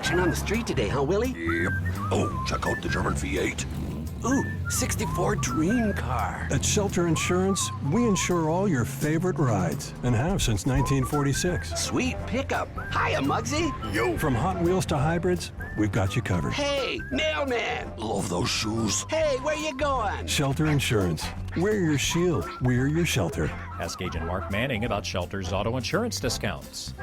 action on the street today, huh, Willie? Yep. Oh, check out the German V8. Ooh, 64 dream car. At Shelter Insurance, we insure all your favorite rides and have since 1946. Sweet pickup. Hiya, Muggsy. Yo. From Hot Wheels to hybrids, we've got you covered. Hey, mailman. Love those shoes. Hey, where you going? Shelter Insurance. We're your shield. We're your shelter. Ask Agent Mark Manning about Shelter's auto insurance discounts.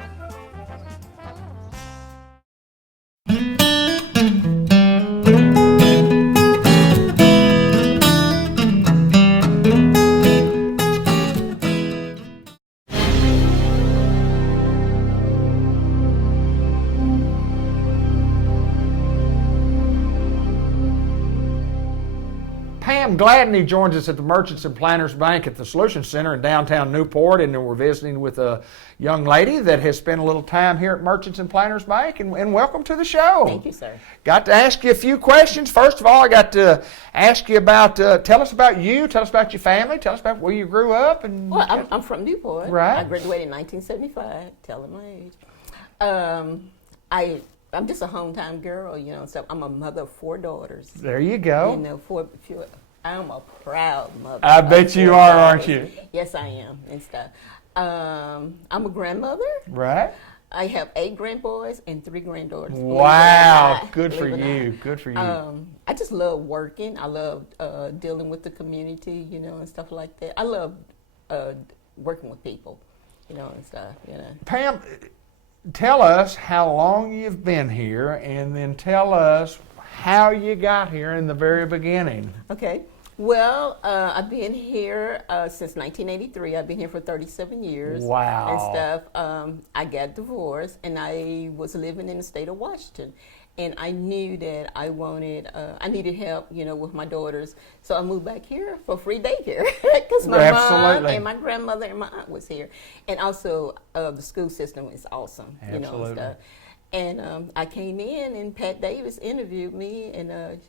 Pam Gladney joins us at the Merchants and Planners Bank at the Solutions Center in downtown Newport, and we're visiting with a young lady that has spent a little time here at Merchants and Planners Bank, and welcome to the show. Thank you, sir. Got to ask you a few questions. First of all, I got to ask you about, tell us about you, tell us about your family, tell us about where you grew up. And Well, I'm from Newport. Right. I graduated in 1975, telling my age. I'm just a hometown girl, you know, so I'm a mother of 4 daughters. There you go. You know, I'm a proud mother. I bet you are, aren't you? Yes, I am, and stuff. I'm a grandmother. Right. I have 8 grandboys and 3 granddaughters. Wow, good for you, good for you. I just love working. I love dealing with the community, you know, and stuff like that. I love working with people, you know, and stuff, you know. Pam, tell us how long you've been here, and then tell us how you got here in the very beginning. Okay. Well, I've been here since 1983. I've been here for 37 years. Wow. And stuff. I got divorced, and I was living in the state of Washington. And I knew that I needed help, you know, with my daughters. So I moved back here for free daycare because my mom and my grandmother and my aunt was here. And also the school system is awesome, you know, and stuff. And I came in, and Pat Davis interviewed me, and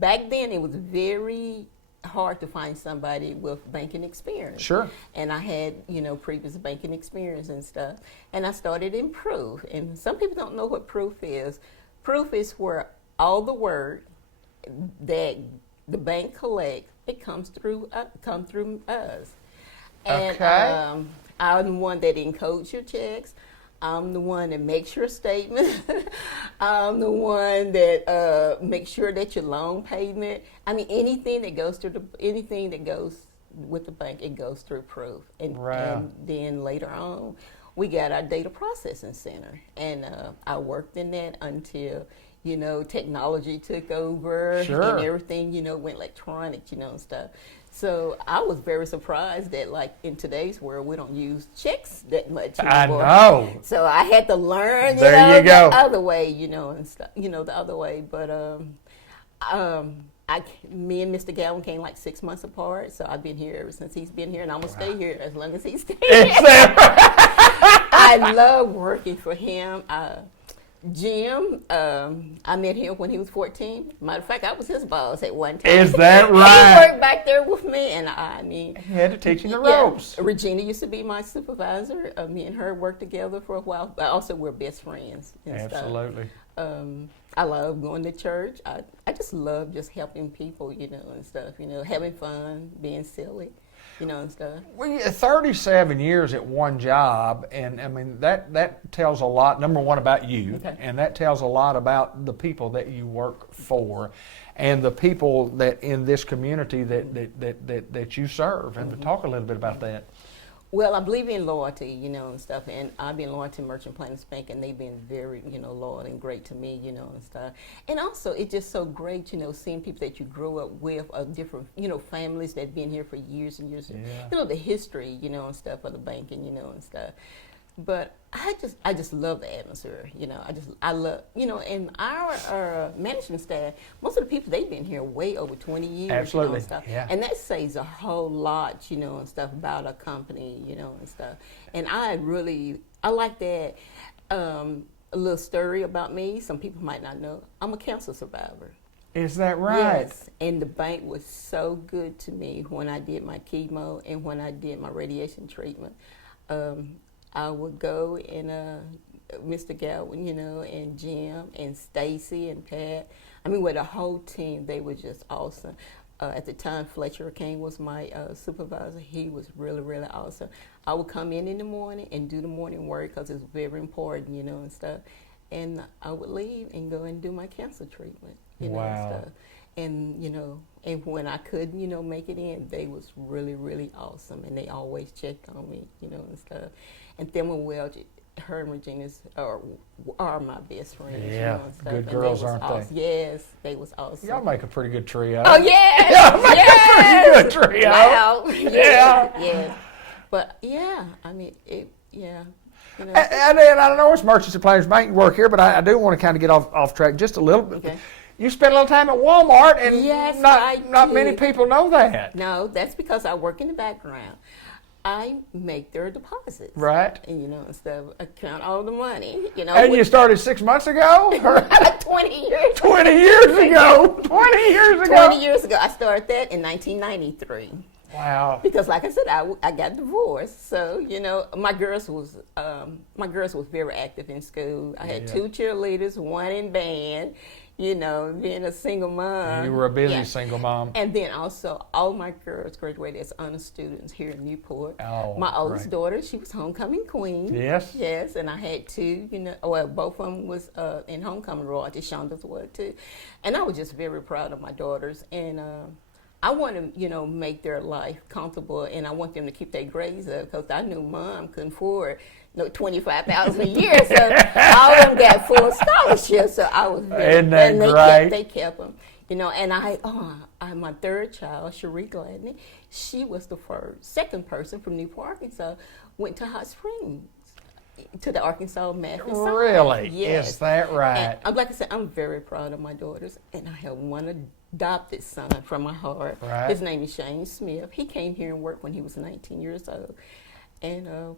back then it was very hard to find somebody with banking experience. Sure. And I had, you know, previous banking experience and stuff. And I started in Proof. And some people don't know what Proof is. Proof is where all the work that the bank collects, it comes through us. And I'm the one that encodes your checks. I'm the one that makes your statement. I'm the one that makes sure that your loan payment. I mean, anything that goes with the bank, it goes through Proof. And then later on, we got our data processing center, and I worked in that until, you know, technology took over and everything, you know, went electronic, you know, and stuff. So I was very surprised that, like, in today's world, we don't use checks that much anymore. I know. So I had to learn, you go. the other way, you know, and stuff, you know, the other way. But me and Mr. Gowan came like 6 months apart, so I've been here ever since he's been here, and I'm gonna stay here as long as he stays. I love working for him. Jim, I met him when he was 14. Matter of fact, I was his boss at one time. Is that right? He worked back there with me, and I mean, he had to teach him the ropes. Regina used to be my supervisor. Me and her worked together for a while, but also we're best friends. And Absolutely. stuff. I love going to church. I just love just helping people, you know, and stuff. You know, having fun, being silly, you know, and stuff. Well, 37 years at one job, and I mean that tells a lot. Number one, about you, and that tells a lot about the people that you work for, and the people that in this community that you serve. And to talk a little bit about that. Well, I believe in loyalty, you know, and stuff, and I've been loyal to Merchant Planners Bank, and they've been very, you know, loyal and great to me, you know, and stuff. And also, it's just so great, you know, seeing people that you grew up with, different, you know, families that have been here for years and years, you know, the history, you know, and stuff of the banking, you know, and stuff. But I just love the atmosphere, you know. I love, you know, and our management staff, most of the people, they've been here way over 20 years. Absolutely, you know, and stuff. yeah. And that says a whole lot, you know, and stuff about a company, you know, and stuff. And I like that. A little story about me, some people might not know, I'm a cancer survivor. Is that right? Yes, and the bank was so good to me when I did my chemo and when I did my radiation treatment. I would go and Mr. Galvin, you know, and Jim and Stacy and Pat. I mean, with the whole team, they were just awesome. At the time, Fletcher King was my supervisor. He was really, really awesome. I would come in the morning and do the morning work because it's very important, you know, and stuff. And I would leave and go and do my cancer treatment, you know, and stuff. And, you know, and when I couldn't, you know, make it in, they was really, really awesome. And they always checked on me, you know, and stuff. And then when Welch, her and Regina are my best friends. Yeah, you know, and stuff. good And girls, was aren't awesome. they? Yes, they was awesome. Y'all make a pretty good trio. Oh, yes! Y'all make yes! a pretty good trio. Wow. Yeah. Yes. But, yeah, I mean, yeah. You know. And I know it's Merchants and Planners Bank work here, but I do want to kind of get off track just a little bit. Okay. You spent a little time at Walmart, and Yes, not many people know that. No, that's because I work in the background. I make their deposits. Right. And, you know, instead of account all the money, you know. And you started 6 months ago? 20 years. 20 years ago. 20 years ago. 20 years ago. I started that in 1993. Wow. Because, like I said, I got divorced, so you know my girls was very active in school. I had 2 cheerleaders, 1 in band. You know, being a single mom. You were a busy single mom. And then also, all my girls graduated as honor students here in Newport. Oh, my oldest great. daughter, she was homecoming queen. Yes. Yes, and I had 2. You know, well, both of them was in homecoming royalty. Shonda's was too, and I was just very proud of my daughters and. I want to, you know, make their life comfortable, and I want them to keep their grades up because I knew Mom couldn't afford, you know, $25,000 a year, so all of them got full scholarships. So I was very, Isn't that and great? they kept them, you know. And I my 3rd child, Cherie Gladney, she was the second person from Newport, Arkansas, went to Hot Springs. To the Arkansas Math and Science. Really? Yes. Is that right? And, like I said, I'm very proud of my daughters, and I have one adopted son from my heart. Right. His name is Shane Smith. He came here and worked when he was 19 years old, and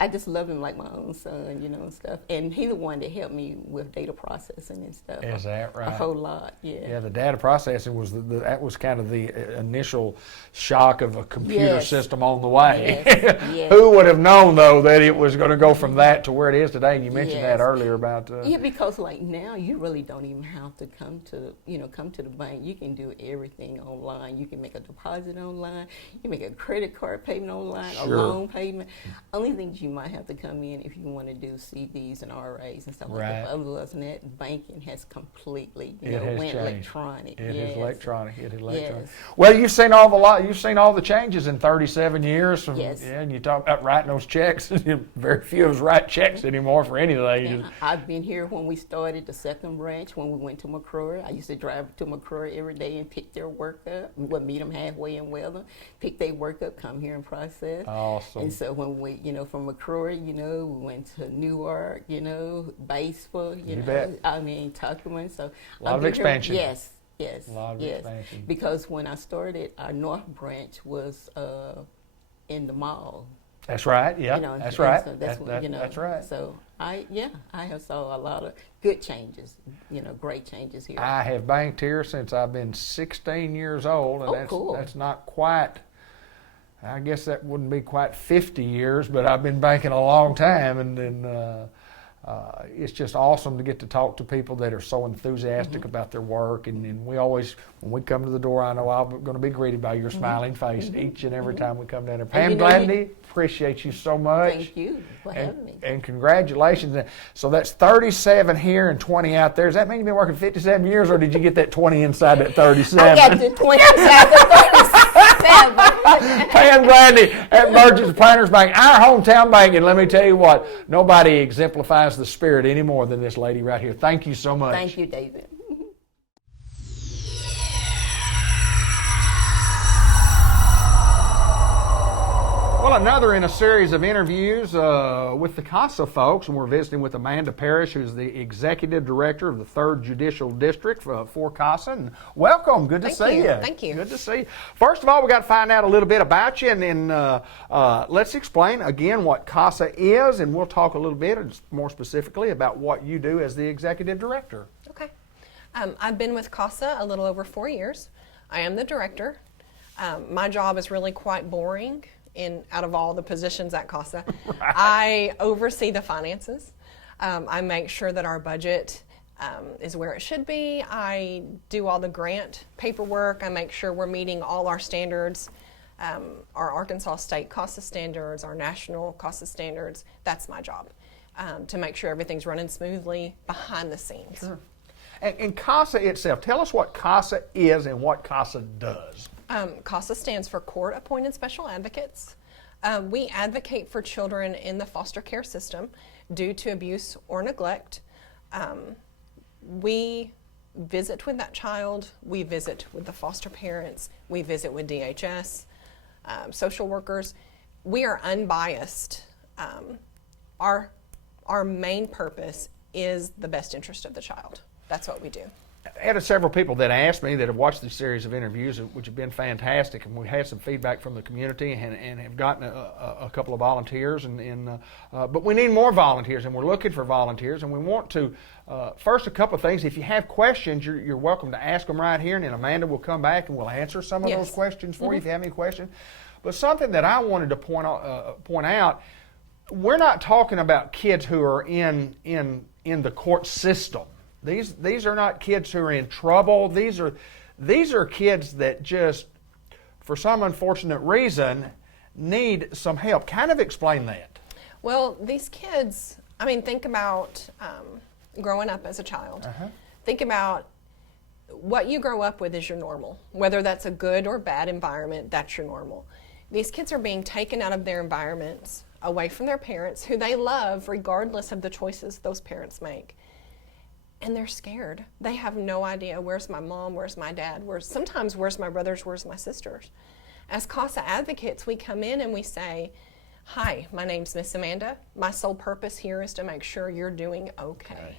I just love him like my own son, you know, and stuff. And he's the one that helped me with data processing and stuff. Is that right? A whole lot, yeah. Yeah, the data processing was that was kind of the initial shock of a computer system on the way. Yes. Yes. Who would have known though that it was going to go from that to where it is today? And you mentioned that earlier about. Yeah, because like now you really don't even have to come to the bank. You can do everything online. You can make a deposit online. You can make a credit card payment online, a loan payment. Only thing you might have to come in if you want to do CDs and RAs and stuff like that. Other than that, banking has completely, went changed. electronic. It is electronic. It is electronic. Yes. Well, you've seen all the changes in 37 years. From, Yes. Yeah, and you talk about writing those checks. Very few of us write checks anymore for anything. Yeah, I've been here when we started the second branch, when we went to McCrory. I used to drive to McCrory every day and pick their work up. We would meet them halfway in Weather, pick their work up, come here and process. Awesome. And so when we, from McCrory, we went to Newark, Batesville, bet. I mean, Tuckerman. So A lot of expansion. Yes. A lot of expansion. Because when I started, our North Branch was in the mall. That's right. Yeah, that's right. So that's right. So I have saw a lot of good changes, great changes here. I have banked here since I've been 16 years old, and cool. That's not quite. I guess that wouldn't be quite 50 years, but I've been banking a long time, and it's just awesome to get to talk to people that are so enthusiastic about their work. And we always, when we come to the door, I know I'm going to be greeted by your smiling face each and every time we come down there. Pam Gladney, appreciate you so much. Thank you for having me. And congratulations. So that's 37 here and 20 out there. Does that mean you've been working 57 years, or did you get that 20 inside that 37? I got the 20 inside the 37. Pam Gladney at Merchants and Planners Bank, our hometown bank. And let me tell you what, nobody exemplifies the spirit any more than this lady right here. Thank you so much. Thank you, David. Well, another in a series of interviews with the CASA folks, and we're visiting with Amanda Parrish, who's the Executive Director of the 3rd Judicial District for CASA. And welcome. Good to see you. Thank you. Good to see you. First of all, we got to find out a little bit about you, and let's explain again what CASA is, and we'll talk a little bit more specifically about what you do as the Executive Director. Okay. I've been with CASA a little over 4 years. I am the director. My job is really quite boring. Out of all the positions at CASA, I oversee the finances. I make sure that our budget is where it should be. I do all the grant paperwork. I make sure we're meeting all our standards, our Arkansas state CASA standards, our national CASA standards. That's my job, to make sure everything's running smoothly behind the scenes. Sure. And CASA itself, tell us what CASA is and what CASA does. CASA stands for Court Appointed Special Advocates. We advocate for children in the foster care system due to abuse or neglect. We visit with that child, we visit with the foster parents, we visit with DHS, social workers. We are unbiased. Our main purpose is the best interest of the child. That's what we do. I had several people that asked me that have watched this series of interviews, which have been fantastic, and we had some feedback from the community and have gotten a couple of volunteers. But we need more volunteers, and we're looking for volunteers, and we want to, first, a couple of things. If you have questions, you're welcome to ask them right here, and then Amanda will come back and we'll answer some of those questions for you if you have any questions. But something that I wanted to point out, we're not talking about kids who are in the court system. These are not kids who are in trouble. These are kids that just, for some unfortunate reason, need some help. Kind of explain that. Well, these kids, I mean, think about growing up as a child. Think about what you grow up with is your normal. Whether that's a good or bad environment, that's your normal. These kids are being taken out of their environments, away from their parents, who they love regardless of the choices those parents make. And they're scared. They have no idea, where's my mom, where's my dad, sometimes where's my brothers, where's my sisters. As CASA advocates, we come in and we say, hi, my name's Miss Amanda. My sole purpose here is to make sure you're doing okay.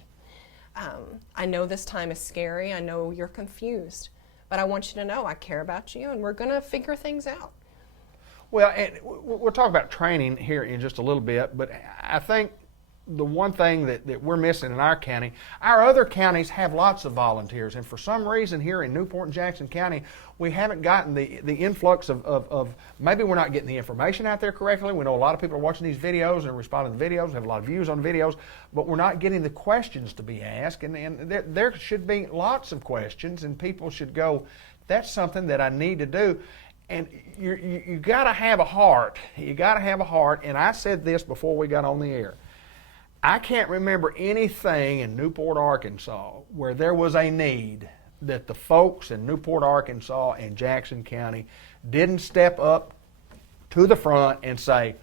I know this time is scary. I know you're confused. But I want you to know I care about you, and we're going to figure things out. Well, and we'll talk about training here in just a little bit, but I think the one thing that we're missing in our county, our other counties have lots of volunteers, and for some reason here in Newport and Jackson County, we haven't gotten the influx of maybe we're not getting the information out there correctly. We know a lot of people are watching these videos and responding to the videos. We have a lot of views on videos, but we're not getting the questions to be asked, and there should be lots of questions, and people should go, that's something that I need to do. And you got to have a heart. You got to have a heart, and I said this before we got on the air. I can't remember anything in Newport, Arkansas, where there was a need that the folks in Newport, Arkansas and Jackson County didn't step up to the front and say,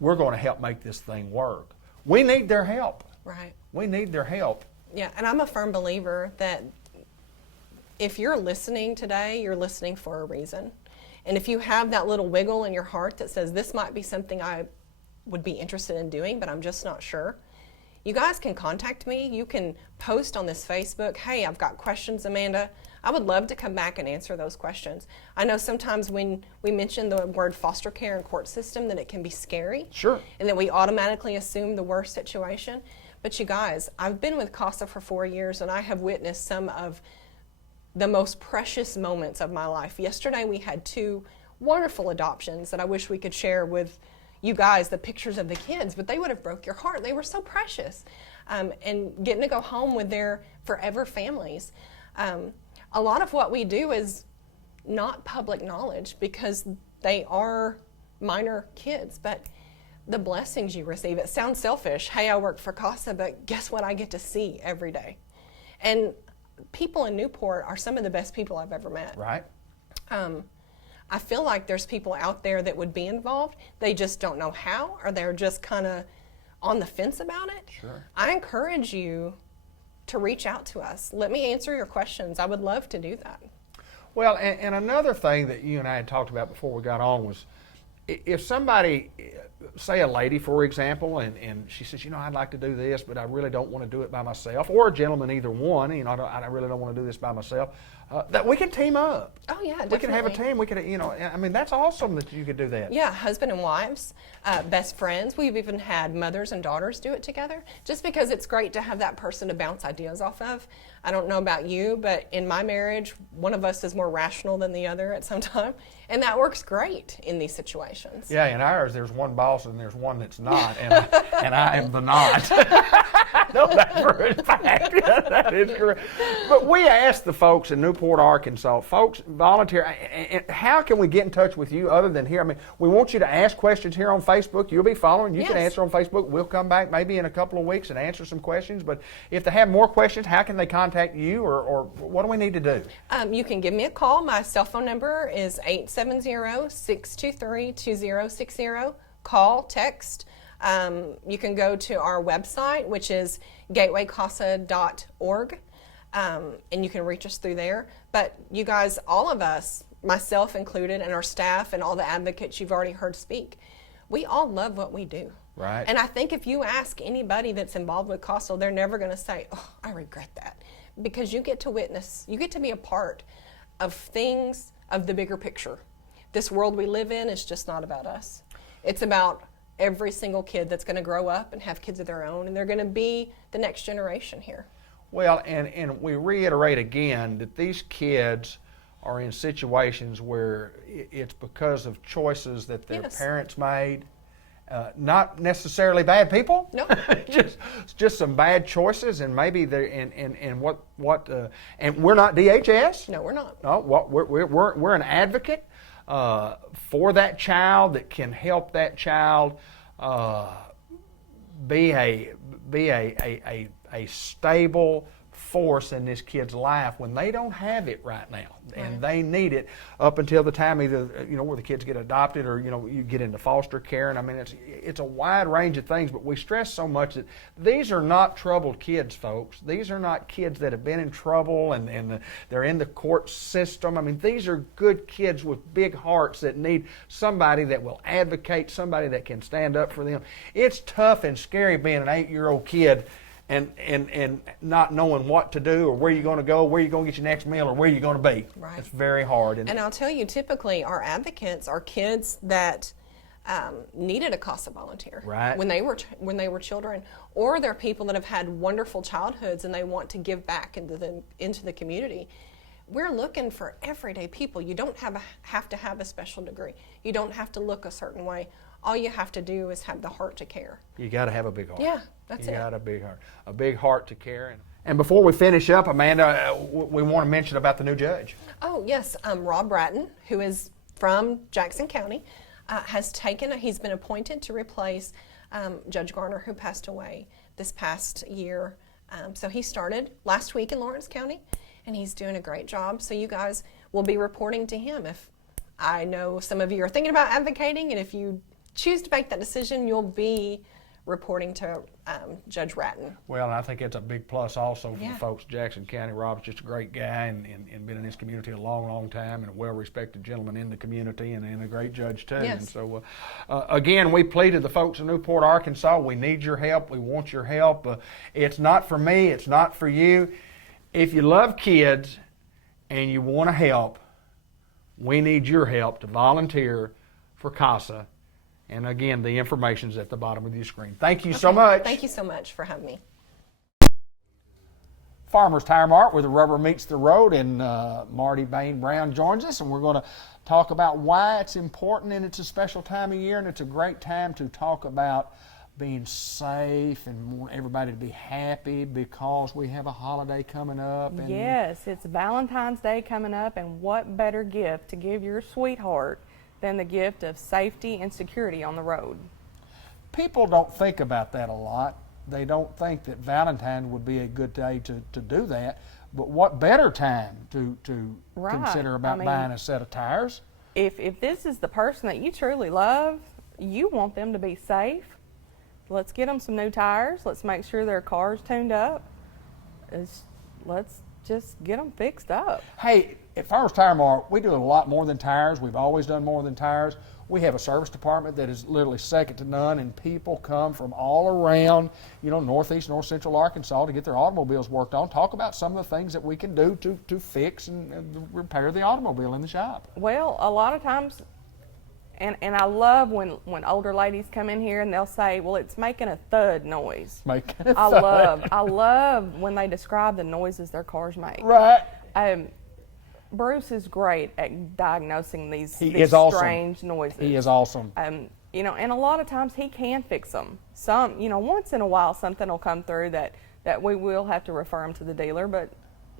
we're going to help make this thing work. We need their help. Right. We need their help. Yeah, and I'm a firm believer that if you're listening today, you're listening for a reason. And if you have that little wiggle in your heart that says, this might be something I would be interested in doing, but I'm just not sure, you guys can contact me. You can post on this Facebook, hey, I've got questions, Amanda. I would love to come back and answer those questions. I know sometimes when we mention the word foster care and court system that it can be scary. Sure. And that we automatically assume the worst situation. But you guys, I've been with CASA for 4 years, and I have witnessed some of the most precious moments of my life. Yesterday we had 2 wonderful adoptions that I wish we could share with you guys, the pictures of the kids, but they would have broke your heart. They were so precious. And getting to go home with their forever families. A lot of what we do is not public knowledge because they are minor kids, but the blessings you receive, it sounds selfish. Hey, I work for CASA, but guess what I get to see every day? And people in Newport are some of the best people I've ever met. Right. I feel like there's people out there that would be involved. They just don't know how, or they're just kind of on the fence about it. Sure. I encourage you to reach out to us. Let me answer your questions. I would love to do that. Well, and another thing that you and I had talked about before we got on was if somebody, say a lady, for example, and she says, I'd like to do this, but I really don't want to do it by myself, or a gentleman, either one, I really don't want to do this by myself, that we can team up. Oh, yeah, definitely. We can have a team. We can, that's awesome that you could do that. Yeah, husband and wives, best friends. We've even had mothers and daughters do it together, just because it's great to have that person to bounce ideas off of. I don't know about you, but in my marriage, one of us is more rational than the other at some time, and that works great in these situations. Yeah, in ours, there's one boss and there's one that's not, and I am the not. know that for a fact. That is correct. But we asked the folks in Newport, Arkansas, folks, volunteer, and how can we get in touch with you other than here? I mean, we want you to ask questions here on Facebook. You'll be following. You can answer on Facebook. We'll come back maybe in a couple of weeks and answer some questions. But if they have more questions, how can they contact you, or what do we need to do? You can give me a call. My cell phone number is 870-623-2060. Call, text. You can go to our website, which is gatewaycasa.org, and you can reach us through there. But you guys, all of us, myself included, and our staff and all the advocates you've already heard speak, we all love what we do. Right. And I think if you ask anybody that's involved with CASA, they're never going to say, oh, I regret that. Because you get to witness, you get to be a part of things, of the bigger picture. This world we live in is just not about us. It's about every single kid that's going to grow up and have kids of their own, and they're going to be the next generation here. Well, and we reiterate again that these kids are in situations where it's because of choices that their parents made. Not necessarily bad people. No. just some bad choices, and maybe they're and what and we're not DHS. No, we're not. No, we're an advocate for that child that can help that child be a stable force in this kid's life when they don't have it right now, and they need it up until the time either where the kids get adopted or you get into foster care. And I mean it's a wide range of things, but we stress so much that these are not troubled kids, folks. These are not kids that have been in trouble and they're in the court system. I mean, these are good kids with big hearts that need somebody that will advocate, somebody that can stand up for them. It's tough and scary being an 8-year-old kid and not knowing what to do or where you're going to go, where you're going to get your next meal, or where you're going to be. Right. It's very hard. And I'll tell you, typically our advocates are kids that needed a CASA volunteer when they were children, or they're people that have had wonderful childhoods and they want to give back into the community. We're looking for everyday people. You don't have to have a special degree. You don't have to look a certain way. All you have to do is have the heart to care. You got to have a big heart. Yeah, that's it. You got a big heart to care. And before we finish up, Amanda, we want to mention about the new judge. Oh yes, Rob Bratton, who is from Jackson County, he's been appointed to replace Judge Garner, who passed away this past year. So he started last week in Lawrence County, and he's doing a great job. So you guys will be reporting to him. If I know some of you are thinking about advocating, and if you choose to make that decision, you'll be reporting to Judge Ratton. Well, and I think it's a big plus also for the folks in Jackson County. Rob's just a great guy and been in this community a long, long time, and a well-respected gentleman in the community, and a great judge too. Yes. And so, again, we pleaded the folks in Newport, Arkansas, we need your help. We want your help. It's not for me. It's not for you. If you love kids and you want to help, we need your help to volunteer for CASA. And again, the information is at the bottom of your screen. Thank you so much. Thank you so much for having me. Farmer's Tire Mart, where the rubber meets the road, and Marty Bain Brown joins us, and we're going to talk about why it's important, and it's a special time of year, and it's a great time to talk about being safe and want everybody to be happy because we have a holiday coming up. And yes, it's Valentine's Day coming up, and what better gift to give your sweetheart than the gift of safety and security on the road. People don't think about that a lot. They don't think that Valentine would be a good day to do that. But what better time to consider about buying a set of tires? If this is the person that you truly love, you want them to be safe. Let's get them some new tires. Let's make sure their car's tuned up. Let's just get them fixed up. Hey, at Farmers Tire Mart, we do a lot more than tires. We've always done more than tires. We have a service department that is literally second to none, and people come from all around, northeast, north central Arkansas to get their automobiles worked on. Talk about some of the things that we can do to fix and repair the automobile in the shop. Well, a lot of times, and I love when older ladies come in here and they'll say, well, it's making a thud noise. I love when they describe the noises their cars make. Right. Bruce is great at diagnosing these awesome. strange noises. He is awesome. You know, and a lot of times he can fix them. Some, you know, once in a while something will come through that we will have to refer him to the dealer, but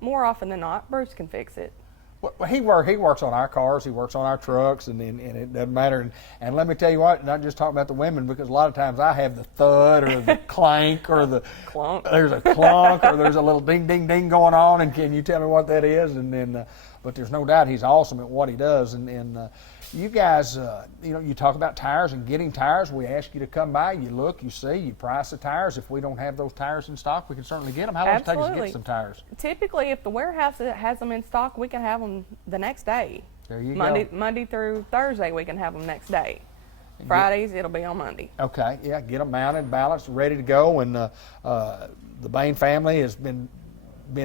more often than not, Bruce can fix it. Well, he works on our cars, he works on our trucks, and it doesn't matter. And let me tell you what, not just talking about the women, because a lot of times I have the thud or the clank or the Clunk. There's a clunk or there's a little ding, ding, ding going on, and can you tell me what that is? And then, but there's no doubt he's awesome at what he does. And you guys, you know, you talk about tires and getting tires. We ask you to come by, you look, you see, you price the tires. If we don't have those tires in stock, we can certainly get them. How long does it take us to get some tires? Typically, if the warehouse has them in stock, we can have them the next day. There you go. go. Monday through Thursday, we can have them next day. Fridays, it'll be on Monday. Okay, yeah, get them mounted, balanced, ready to go. And the Bain family has been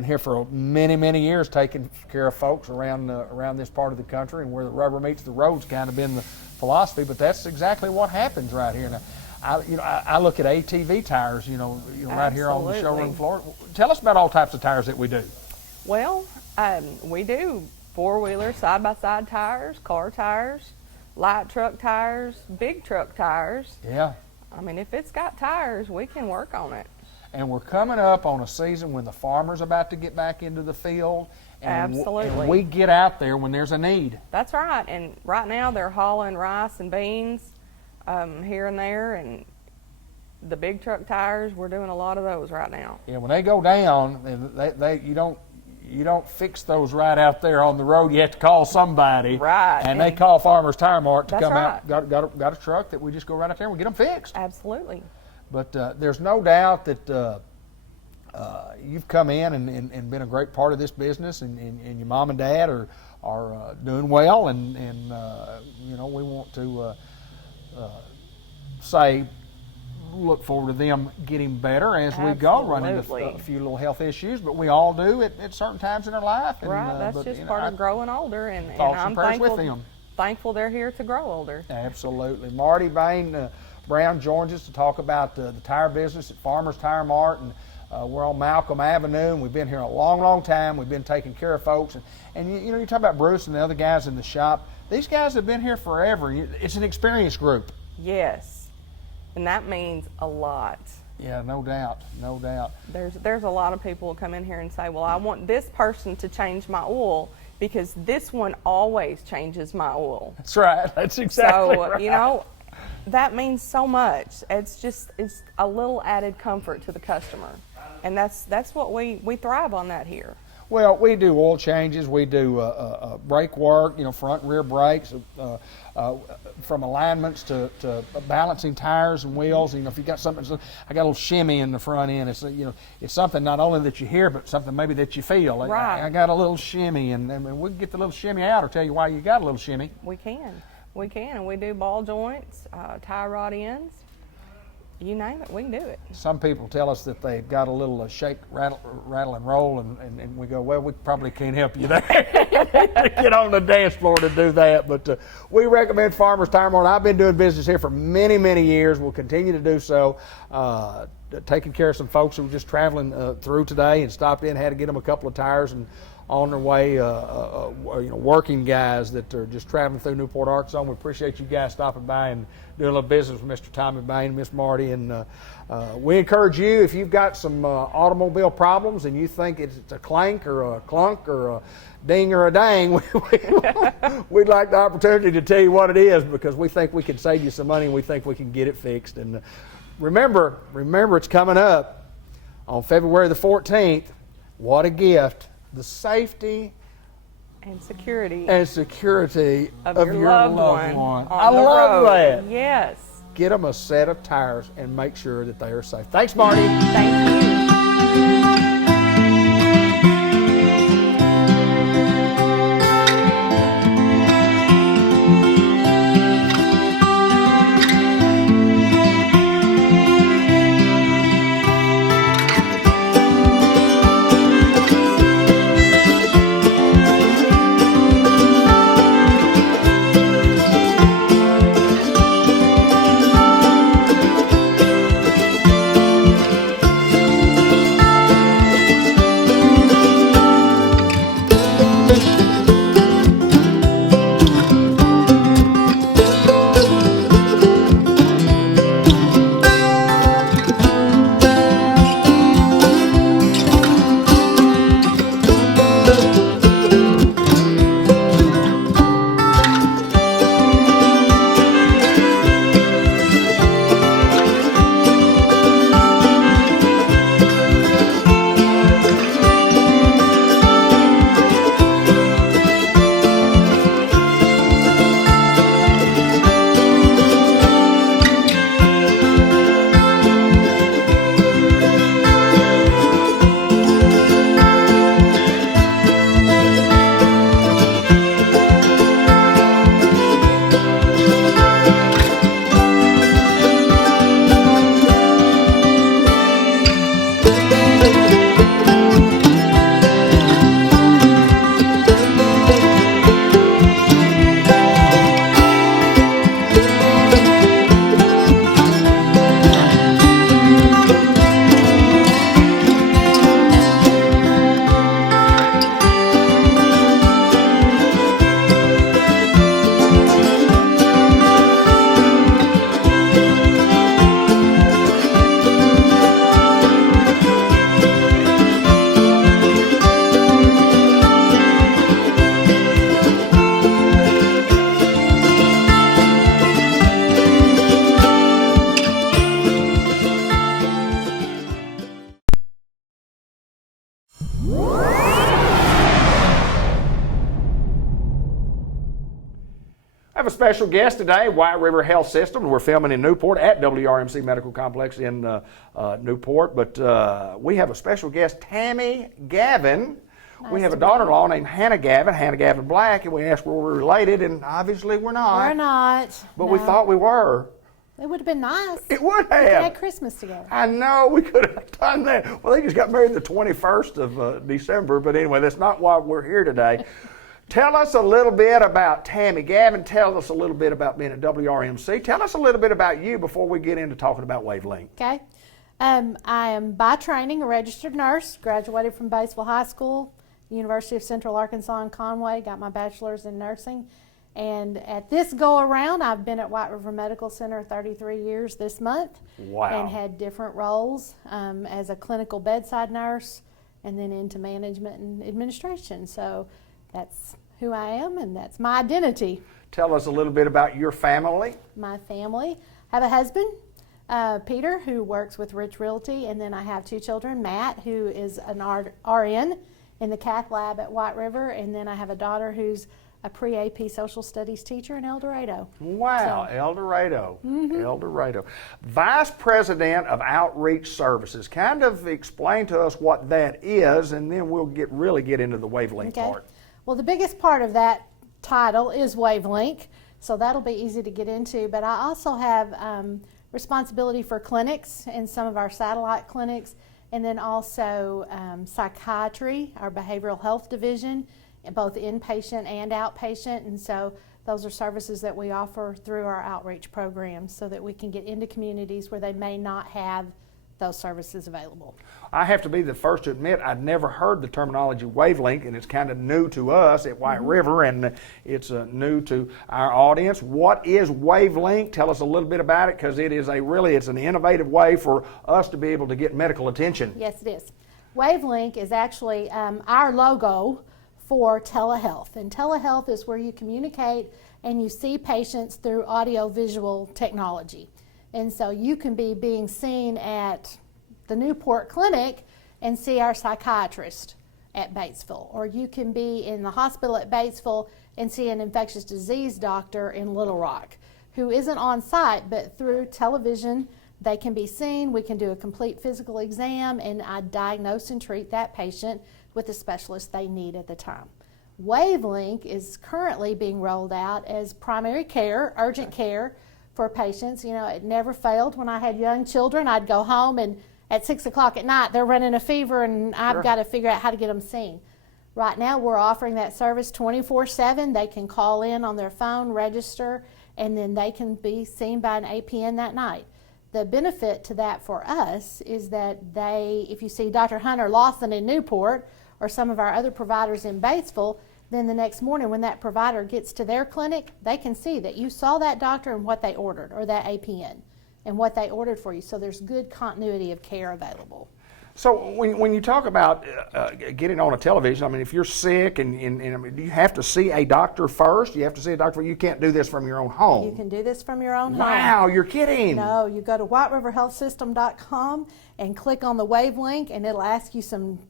here for many, many years, taking care of folks around this part of the country, and where the rubber meets the road's kind of been the philosophy. But that's exactly what happens right here. Now, I look at ATV tires, right here on the showroom floor. Tell us about all types of tires that we do. Well, we do four-wheeler, side-by-side tires, car tires, light truck tires, big truck tires. Yeah. I mean, if it's got tires, we can work on it. And we're coming up on a season when the farmer's about to get back into the field. And Absolutely. And we get out there when there's a need. That's right. And right now they're hauling rice and beans here and there. And the big truck tires, we're doing a lot of those right now. Yeah, when they go down, you don't fix those right out there on the road. You have to call somebody. Right. And they call Farmers Tire Mart to That's come right. out. Got a truck that we just go right out there and we get them fixed. Absolutely. But there's no doubt that you've come in and been a great part of this business, and your mom and dad are doing well, and we want to say look forward to them getting better as we go, run into a few little health issues, but we all do at certain times in our life. And, right, that's just part of growing older, and I'm thankful they're here to grow older. Absolutely. Marty Bain Brown joins us to talk about the tire business at Farmers Tire Mart, and we're on Malcolm Avenue, and we've been here a long, long time. We've been taking care of folks, and you talk about Bruce and the other guys in the shop. These guys have been here forever. It's an experienced group. Yes, and that means a lot. Yeah, no doubt, no doubt. There's a lot of people who come in here and say, well, I want this person to change my oil because this one always changes my oil. That's right. That's exactly right. So, that means so much. It's a little added comfort to the customer, and that's what we thrive on that here. Well, we do oil changes, we do brake work, front and rear brakes, from alignments to balancing tires and wheels. If you got something, I got a little shimmy in the front end. It's it's something not only that you hear, but something maybe that you feel. Right. I got a little shimmy, and we can get the little shimmy out or tell you why you got a little shimmy. We can, and we do ball joints, tie rod ends. You name it, we can do it. Some people tell us that they've got a little shake, rattle, and roll, and we go, well, we probably can't help you there. Get on the dance floor to do that. But we recommend Farmers Tire Mart. I've been doing business here for many, many years. We'll continue to do so. Taking care of some folks who were just traveling through today and stopped in, had to get them a couple of tires, and on their way, working guys that are just traveling through Newport, Arkansas. We appreciate you guys stopping by and doing a little business with Mr. Tommy Bain, Miss Marty, and we encourage you, if you've got some automobile problems and you think it's a clank or a clunk or a ding or a dang, we'd like the opportunity to tell you what it is, because we think we can save you some money and we think we can get it fixed. And remember, it's coming up on February the 14th. What a gift. The safety and security of your loved one. I love that. Yes. Get them a set of tires and make sure that they are safe. Thanks, Marty. Thank you. special guest today, White River Health System. We're filming in Newport at WRMC Medical Complex in Newport. But we have a special guest, Tammy Gavin. We have a daughter-in-law named Hannah Gavin Black, and we asked were we related, and obviously we're not. We're not. But we thought we were. It would have been nice. It would have. We could have had Christmas together. I know, we could have done that. Well, they just got married the 21st of December, but anyway, that's not why we're here today. Tell us a little bit about Tammy Gavin. Tell us a little bit about being at WRMC. Tell us a little bit about you before we get into talking about Wavelength. Okay. I am by training a registered nurse, graduated from Batesville High School, University of Central Arkansas in Conway, got my bachelor's in nursing. And at this go around, I've been at White River Medical Center 33 years this month. Wow. And had different roles as a clinical bedside nurse and then into management and administration. So that's who I am and that's my identity. Tell us a little bit about your family. My family. I have a husband, Peter, who works with Rich Realty, and then I have two children, Matt, who is an RN in the cath lab at White River, and then I have a daughter who's a pre-AP social studies teacher in El Dorado. Wow, So, El Dorado. El Dorado. Vice President of Outreach Services. Kind of explain to us what that is, and then we'll really get into the Wavelength part. Well, the biggest part of that title is Wavelength, so that'll be easy to get into, but I also have responsibility for clinics and some of our satellite clinics, and then also psychiatry, our behavioral health division, both inpatient and outpatient, and so those are services that we offer through our outreach programs so that we can get into communities where they may not have those services available. I have to be the first to admit I'd never heard the terminology wavelength, and it's kind of new to us at White River, and it's new to our audience. What is wavelength? Tell us a little bit about it, because it is it's an innovative way for us to be able to get medical attention. Yes, it is. Wavelength is actually our logo for telehealth, and telehealth is where you communicate and you see patients through audio-visual technology. And so you can be being seen at the Newport clinic and see our psychiatrist at Batesville, or you can be in the hospital at Batesville and see an infectious disease doctor in Little Rock who isn't on site, but through television they can be seen. We can do a complete physical exam, and I diagnose and treat that patient with the specialist they need at the time. Wavelength is currently being rolled out as primary care, urgent care for patients. You know, it never failed. When I had young children, I'd go home and at 6 o'clock at night, they're running a fever and I've got to figure out how to get them seen. Right now, we're offering that service 24/7. They can call in on their phone, register, and then they can be seen by an APN that night. The benefit to that for us is that if you see Dr. Hunter Lawson in Newport or some of our other providers in Batesville, then the next morning when that provider gets to their clinic, they can see that you saw that doctor and what they ordered, or that APN, and what they ordered for you. So there's good continuity of care available. So when you talk about getting on a television, I mean, if you're sick and I mean, do you have to see a doctor first? You have to see a doctor. You can't do this from your own home. You can do this from your own home. Wow, you're kidding. No, you go to whiteriverhealthsystem.com and click on the Wavelength, and it'll ask you some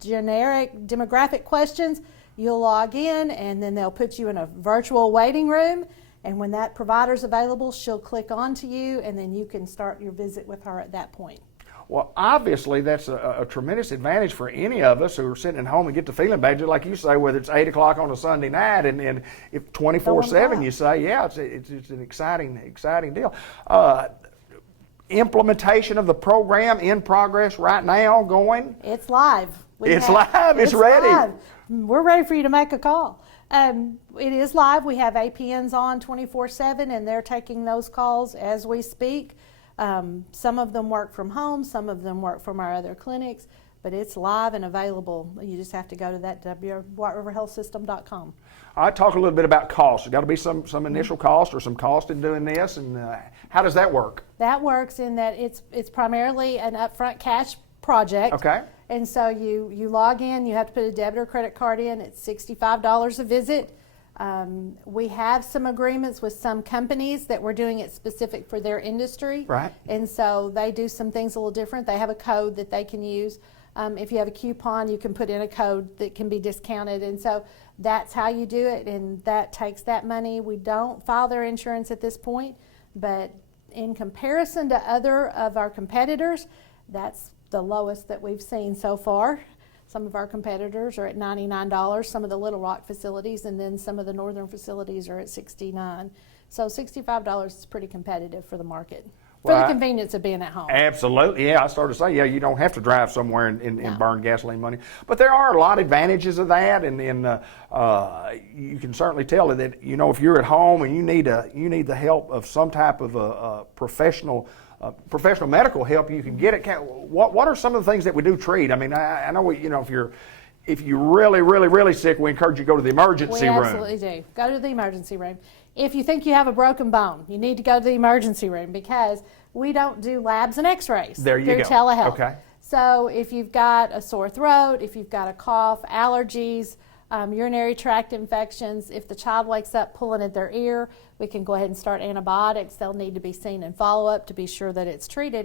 generic demographic questions. You'll log in, and then they'll put you in a virtual waiting room, and when that provider's available, she'll click onto you, and then you can start your visit with her at that point. Well, obviously, that's a tremendous advantage for any of us who are sitting at home and get the feeling bad, just like you say, whether it's 8 o'clock on a Sunday night, and if 24/7, you say, yeah, it's an exciting deal. Implementation of the program in progress right now, going? It's live. It's live. It's ready. Live. We're ready for you to make a call. It is live. We have APNs on 24/7, and they're taking those calls as we speak. Some of them work from home, some of them work from our other clinics, but it's live and available. You just have to go to that whiteriverhealthsystem.com. All right, talk a little bit about cost. There's got to be some initial cost or some cost in doing this, and how does that work? That works in that it's primarily an upfront cash project. Okay. And so you log in, you have to put a debit or credit card in. It's $65 a visit. We have some agreements with some companies that we're doing it specific for their industry. Right. And so they do some things a little different. They have a code that they can use. If you have a coupon, you can put in a code that can be discounted. And so that's how you do it, and that takes that money. We don't file their insurance at this point, but in comparison to other of our competitors, that's the lowest that we've seen so far. Some of our competitors are at $99, some of the Little Rock facilities, and then some of the northern facilities are at $69. So $65 is pretty competitive for the market, for the convenience of being at home. Absolutely, yeah. I started to say, yeah, you don't have to drive somewhere and burn gasoline money. But there are a lot of advantages of that, and you can certainly tell that, if you're at home and you need the help of some type of professional medical help, you can get it. What are some of the things that we do treat? I mean, I know if you're really, really, really sick, we encourage you to go to the emergency room. We absolutely do. Go to the emergency room. If you think you have a broken bone, you need to go to the emergency room, because we don't do labs and x-rays through telehealth. Okay. So if you've got a sore throat, if you've got a cough, allergies, urinary tract infections, if the child wakes up pulling at their ear, we can go ahead and start antibiotics. They'll need to be seen in follow-up to be sure that it's treated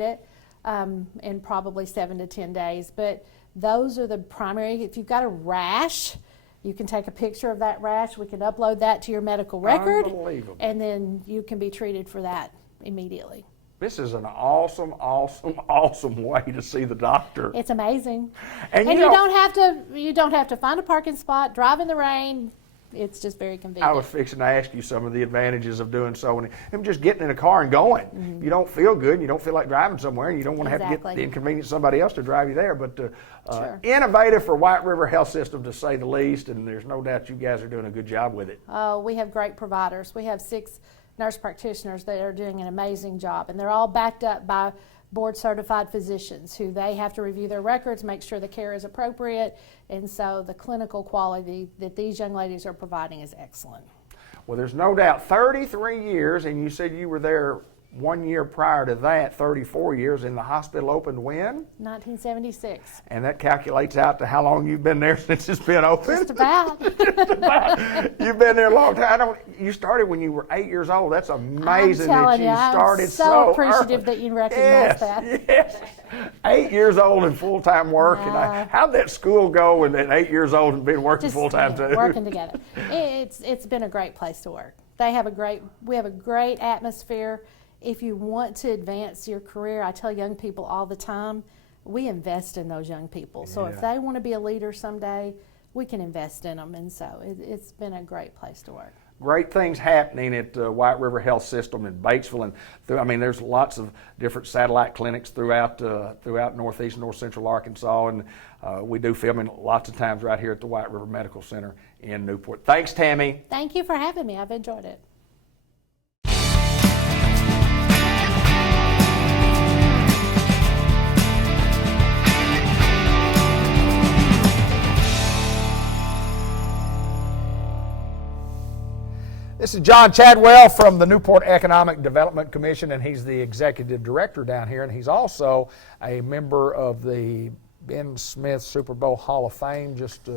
in probably 7 to 10 days. But those are the primary. If you've got a rash, you can take a picture of that rash. We can upload that to your medical record, and then you can be treated for that immediately. This is an awesome, awesome, awesome way to see the doctor. It's amazing, and you don't have to find a parking spot, drive in the rain. It's just very convenient. I was fixing to ask you some of the advantages of doing so, and just getting in a car and going. Mm-hmm. You don't feel good, and you don't feel like driving somewhere, and you don't want to have to get the inconvenience of somebody else to drive you there. But sure. Innovative for White River Health System, to say the least, and there's no doubt you guys are doing a good job with it. Oh, we have great providers. We have 6 nurse practitioners that are doing an amazing job, and they're all backed up by board certified physicians who they have to review their records, make sure the care is appropriate, and so the clinical quality that these young ladies are providing is excellent. Well, there's no doubt. 33 years, and you said you were there 1 year prior to that, 34 years, and the hospital opened when? 1976. And that calculates out to how long you've been there since it's been open? Just about. Just about. You've been there a long time. You started when you were 8 years old. That's amazing that you started so I'm appreciative early. that you recognize that. Yes. 8 years old and full-time work. And how'd that school go and at 8 years old and been working full-time too? Working together. It's been a great place to work. We have a great atmosphere. If you want to advance your career, I tell young people all the time, we invest in those young people. So if they want to be a leader someday, we can invest in them. And so it's been a great place to work. Great things happening at White River Health System in Batesville, and there's lots of different satellite clinics throughout northeast and north central Arkansas, and we do filming lots of times right here at the White River Medical Center in Newport. Thanks, Tammy. Thank you for having me. I've enjoyed it. This is John Chadwell from the Newport Economic Development Commission, and he's the executive director down here, and he's also a member of the Ben Smith Super Bowl Hall of Fame, just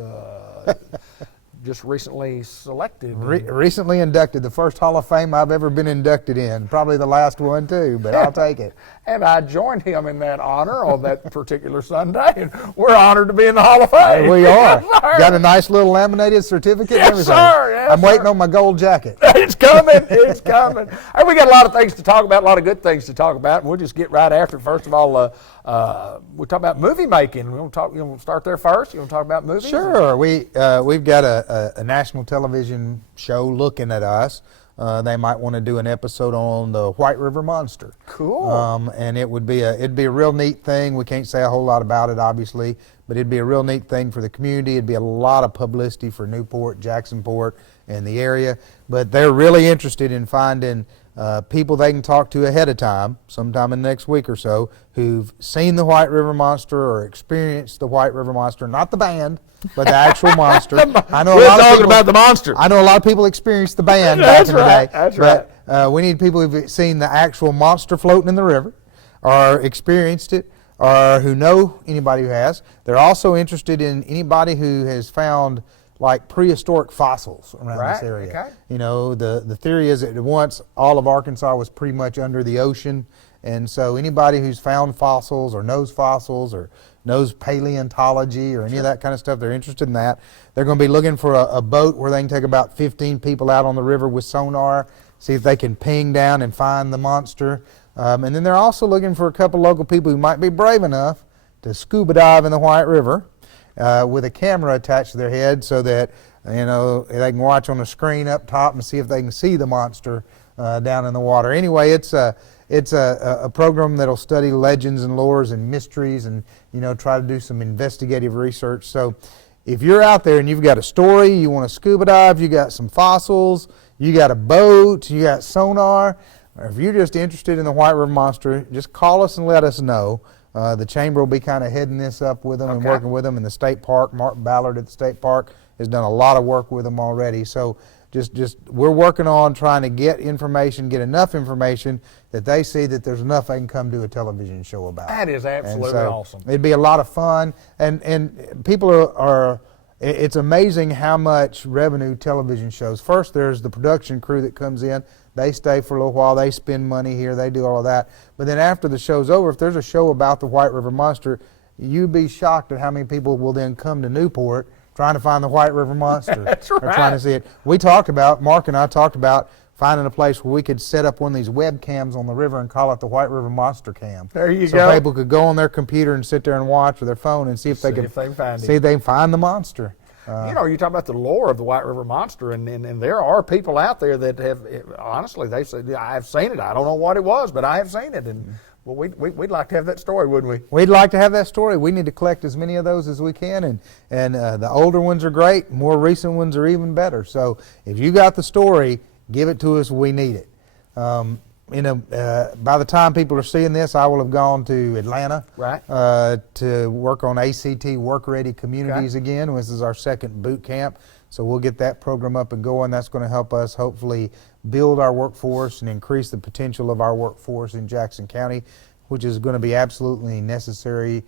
recently selected. Recently inducted, the first Hall of Fame I've ever been inducted in. Probably the last one too, but I'll take it. And I joined him in that honor on that particular Sunday, and we're honored to be in the Hall of Fame. We are. Yes, got a nice little laminated certificate and everything. Sir. Yes, I'm waiting on my gold jacket. It's coming. It's coming. Hey, we got a lot of things to talk about, a lot of good things to talk about, and we'll just get right after it. First of all, we'll talk about movie making. You want to start there first? You want to talk about movies? Sure. We've got a national television show looking at us. They might want to do an episode on the White River Monster. Cool. And it'd be a real neat thing. We can't say a whole lot about it, obviously, but it'd be a real neat thing for the community. It'd be a lot of publicity for Newport, Jacksonport, and the area. But they're really interested in finding people they can talk to ahead of time, sometime in the next week or so, who've seen the White River Monster or experienced the White River Monster, not the band, but the actual monster. I know We're talking about the monster. I know a lot of people experienced the band back in the day. That's right. But we need people who've seen the actual monster floating in the river, or experienced it, or who know anybody who has. They're also interested in anybody who has found like prehistoric fossils around this area. Okay. You know, the theory is that once all of Arkansas was pretty much under the ocean, and so anybody who's found fossils or knows fossils or knows paleontology or any of that kind of stuff. They're interested in that. They're going to be looking for a boat where they can take about 15 people out on the river with sonar, see if they can ping down and find the monster. And then they're also looking for a couple local people who might be brave enough to scuba dive in the White River with a camera attached to their head so that they can watch on the screen up top and see if they can see the monster down in the water. Anyway, it's a program that'll study legends and lores and mysteries and try to do some investigative research. So if you're out there and you've got a story, you want to scuba dive, you got some fossils, you got a boat, you got sonar, or if you're just interested in the White River Monster, just call us and let us know. The Chamber will be kind of heading this up with them and working with them in the state park. Mark Ballard at the state park has done a lot of work with them already. So just we're working on trying to get enough information that they see that there's enough they can come do a television show about. That is absolutely awesome. It'd be a lot of fun, and people are it's amazing how much revenue television shows. First, there's the production crew that comes in. They stay for a little while. They spend money here. They do all of that. But then after the show's over, if there's a show about the White River Monster, you'd be shocked at how many people will then come to Newport trying to find the White River Monster. That's right. Or trying to see it. Mark and I talked about finding a place where we could set up one of these webcams on the river and call it the White River Monster Cam. There you so go. So people could go on their computer and sit there and watch with their phone and see if they can find the monster. You talk about the lore of the White River Monster, and there are people out there that have, honestly, they say, I've seen it. I don't know what it was, but I have seen it. And well, we'd like to have that story, wouldn't we? We'd like to have that story. We need to collect as many of those as we can, and the older ones are great. More recent ones are even better. So if you got the story, give it to us. We need it. By the time people are seeing this, I will have gone to Atlanta to work on ACT Work Ready Communities again. This is our second boot camp, so we'll get that program up and going. That's going to help us hopefully build our workforce and increase the potential of our workforce in Jackson County, which is going to be absolutely necessary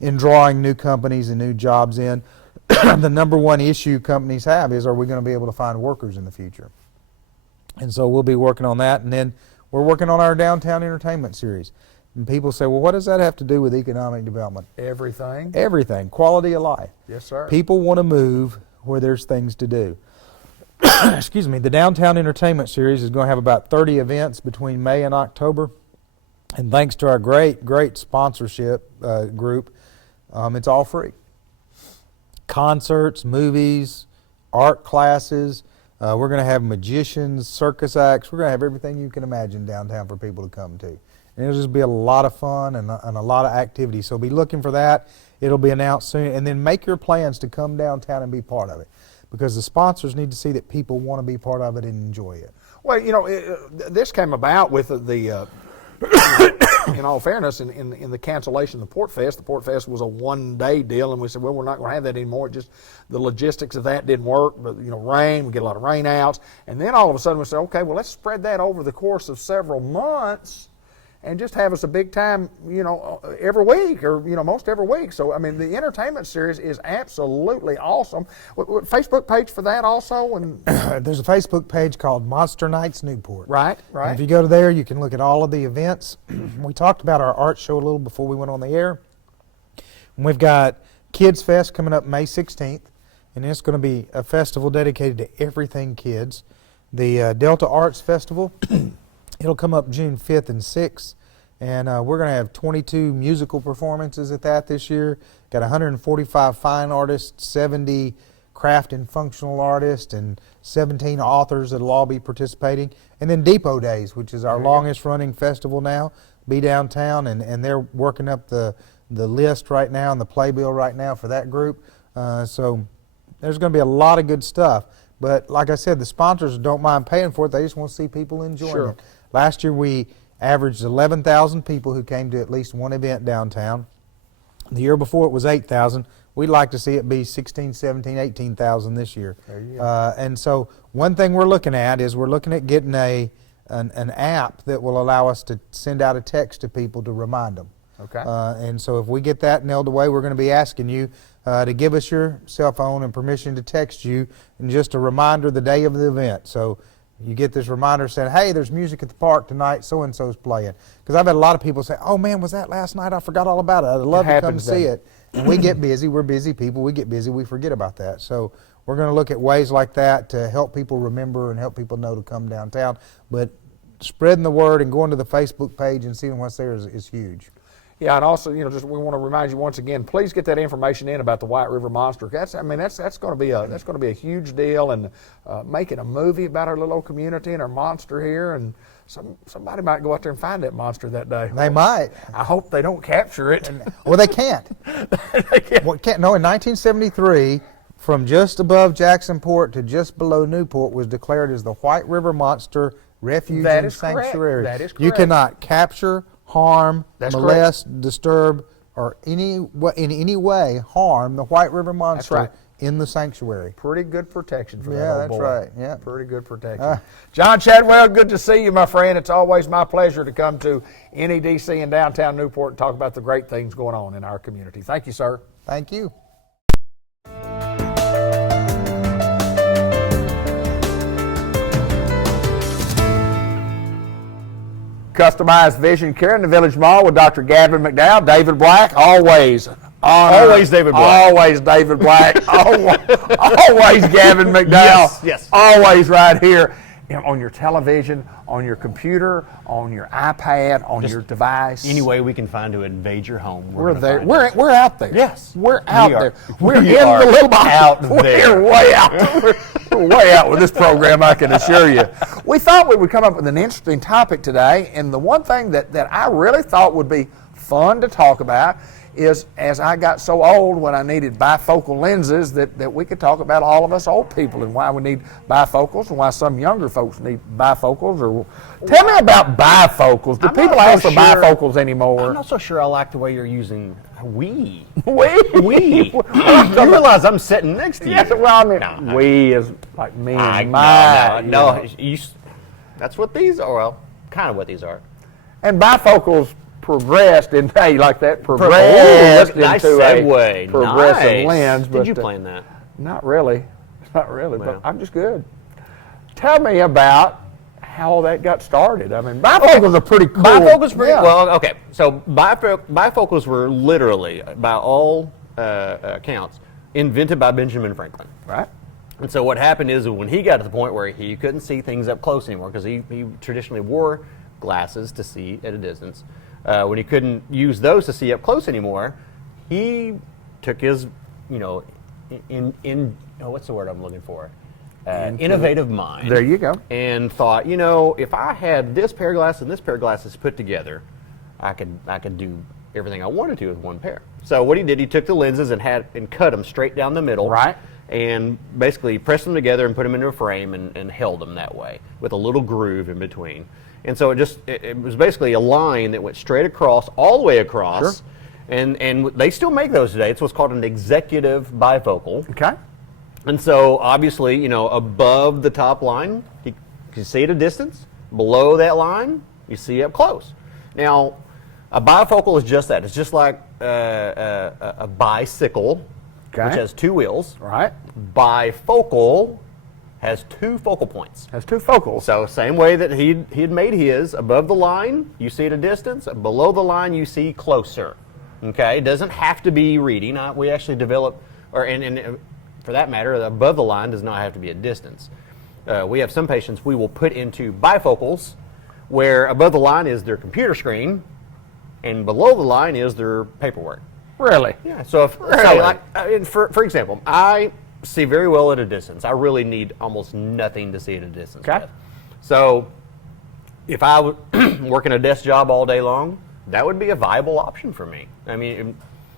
in drawing new companies and new jobs in. The number one issue companies have is, are we going to be able to find workers in the future? And so we'll be working on that, and then we're working on our downtown entertainment series. And people say, well, what does that have to do with economic development? Everything. Everything. Quality of life. Yes, sir. People want to move where there's things to do. Excuse me. The downtown entertainment series is going to have about 30 events between May and October. And thanks to our great sponsorship group, it's all free. Concerts, movies, art classes. We're going to have magicians, circus acts. We're going to have everything you can imagine downtown for people to come to. And it'll just be a lot of fun and a lot of activity. So be looking for that. It'll be announced soon. And then make your plans to come downtown and be part of it, because the sponsors need to see that people want to be part of it and enjoy it. Well, this came about with the in all fairness, in the cancellation of the Port Fest was a one-day deal, and we said, well, we're not going to have that anymore. Just the logistics of that didn't work, but rain, we get a lot of rain outs, and then all of a sudden we said, okay, well, let's spread that over the course of several months and just have us a big time, every week or, most every week. So, I mean, the entertainment series is absolutely awesome. What Facebook page for that also? And there's a Facebook page called Monster Nights Newport. Right. And if you go to there, you can look at all of the events. We talked about our art show a little before we went on the air. And we've got Kids Fest coming up May 16th, and it's going to be a festival dedicated to everything kids. The Delta Arts Festival, it'll come up June 5th and 6th, and we're going to have 22 musical performances at that this year. Got 145 fine artists, 70 craft and functional artists, and 17 authors that will all be participating. And then Depot Days, which is our longest running festival now, be downtown, and they're working up the list right now and the playbill right now for that group. So there's going to be a lot of good stuff. But like I said, the sponsors don't mind paying for it. They just want to see people enjoying it. Last year we averaged 11,000 people who came to at least one event downtown. The year before it was 8,000. We'd like to see it be 16, 17, 18,000 this year. There you go. And so one thing we're looking at is getting an app that will allow us to send out a text to people to remind them. Okay. And so if we get that nailed away, we're going to be asking you to give us your cell phone and permission to text you, and just a reminder the day of the event. So You get this reminder saying, hey, there's music at the park tonight, so-and-so's playing. Because I've had a lot of people say, oh man, was that last night? I forgot all about it. I'd love to come see it. And we get busy. We're busy people. We get busy. We forget about that. So we're going to look at ways like that to help people remember and help people know to come downtown. But spreading the word and going to the Facebook page and seeing what's there is huge. Yeah, and also, you know, just we want to remind you once again, please get that information in about the White River Monster. That's going to be a huge deal, and making a movie about our little old community and our monster here, and somebody might go out there and find that monster that day. They might. I hope they don't capture it. Well, they can't. They can't. Well, no, in 1973, from just above Jacksonport to just below Newport was declared as the White River Monster Refuge and Sanctuary. That is correct. You cannot capture, harm, That's molest, disturb, or in any way harm the White River Monster in the sanctuary. Pretty good protection for that Yeah, old that's boy. right. Yeah. Pretty good protection. John Chadwell, good to see you, my friend. It's always my pleasure to come to NEDC in downtown Newport and talk about the great things going on in our community. Thank you, sir. Thank you. Customized Vision Care in the Village Mall with Dr. Gavin McDowell. David Black, always. Always David Black. Always David Black. always Gavin McDowell. Yes. Always right here. You know, on your television, on your computer, on your iPad, on your device. Any way we can find to invade your home, We're there. We're out there. Yes. We're out there. We're We in are the little box. out there. We're way out. We're way out with this program, I can assure you. We thought we would come up with an interesting topic today, and the one thing that I really thought would be fun to talk about is, as I got so old when I needed bifocal lenses, that we could talk about all of us old people and why we need bifocals and why some younger folks need bifocals. Or tell me about bifocals. Do people ask for bifocals anymore? I'm not so sure I like the way you're using we. We? You realize I'm sitting next to you. Yes, well, I mean, we is like me and my. No, that's what these are. Well, kind of what these are. And bifocals progressed into progressed nice into segue. a progressive Nice. lens. Did but, you plan that? Not really, but Well. I'm just good. Tell me about how that got started. I mean, bifocals are pretty cool. Bifocals, Yeah. well, okay. So bifocals were literally, by all accounts, invented by Benjamin Franklin. Right. And so what happened is when he got to the point where he couldn't see things up close anymore, because he traditionally wore glasses to see at a distance. When he couldn't use those to see up close anymore, he took his, what's the word I'm looking for? Innovative mind. There you go. And thought, if I had this pair of glasses and this pair of glasses put together, I could do everything I wanted to with one pair. So what he did, he took the lenses and cut them straight down the middle. Right. And basically pressed them together and put them into a frame and held them that way with a little groove in between. And so it was basically a line that went straight across, all the way across. Sure. And they still make those today. It's what's called an executive bifocal. Okay. And so obviously, above the top line, you can see at a distance. Below that line, you see up close. Now, a bifocal is just that. It's just like a bicycle, which has two wheels. Right. Bifocal has two focal points. Has two focals. So same way that he had made his, above the line, you see at a distance. Below the line, you see closer. Okay, it doesn't have to be reading. We actually develop, and for that matter, above the line does not have to be a distance. We have some patients we will put into bifocals, where above the line is their computer screen, and below the line is their paperwork. Really? Yeah. So for example, I see very well at a distance. I really need almost nothing to see at a distance. Okay. With. So if I would working a desk job all day long, that would be a viable option for me. I mean, it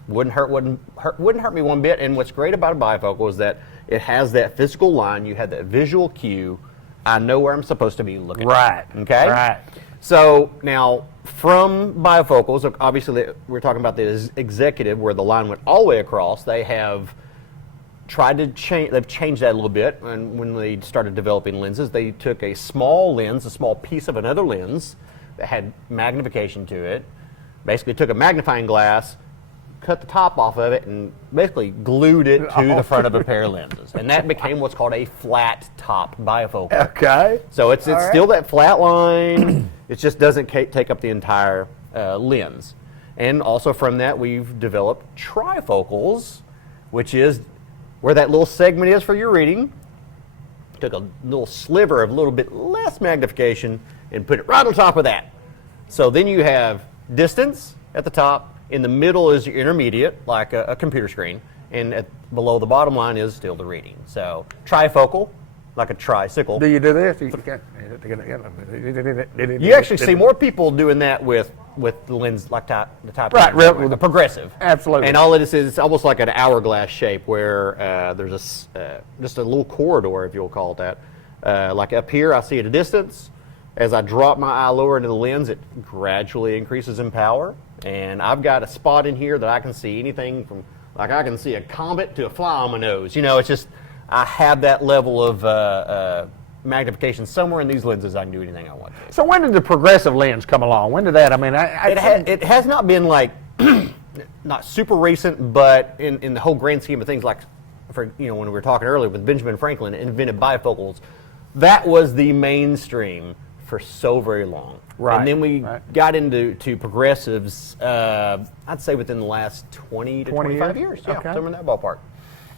wouldn't hurt me one bit. And what's great about a bifocal is that it has that physical line. You have that visual cue. I know where I'm supposed to be looking. Right. Okay. Right. So now, from bifocals, obviously we're talking about the executive, where the line went all the way across. They have tried to change. They've changed that a little bit. And when they started developing lenses, they took a small lens, a small piece of another lens that had magnification to it. Basically, took a magnifying glass, cut the top off of it and basically glued it to the front of a pair of lenses. And that became what's called a flat top bifocal. Okay. So it's still that flat line. It just doesn't take up the entire lens. And also from that, we've developed trifocals, which is where that little segment is for your reading. Took a little sliver of a little bit less magnification and put it right on top of that. So then you have distance at the top. In the middle is your intermediate, like a computer screen. And below the bottom line is still the reading. So trifocal, like a tricycle. Do you do this? You actually see more people doing that with the lens like the type right, with the progressive. Absolutely. And all it is it's almost like an hourglass shape where there's just a little corridor, if you'll call it that. Like up here, I see at a distance. As I drop my eye lower into the lens, it gradually increases in power. And I've got a spot in here that I can see anything from, like I can see a comet to a fly on my nose. You know, it's just, I have that level of magnification somewhere in these lenses. I can do anything I want to. So when did the progressive lens come along? When did that? I mean, it has not been like not super recent, but in the whole grand scheme of things, like for when we were talking earlier with Benjamin Franklin invented bifocals, that was the mainstream for so very long. Right. And then we got into progressives. I'd say within the last 20 to 25 years. Yeah, okay. Somewhere in that ballpark.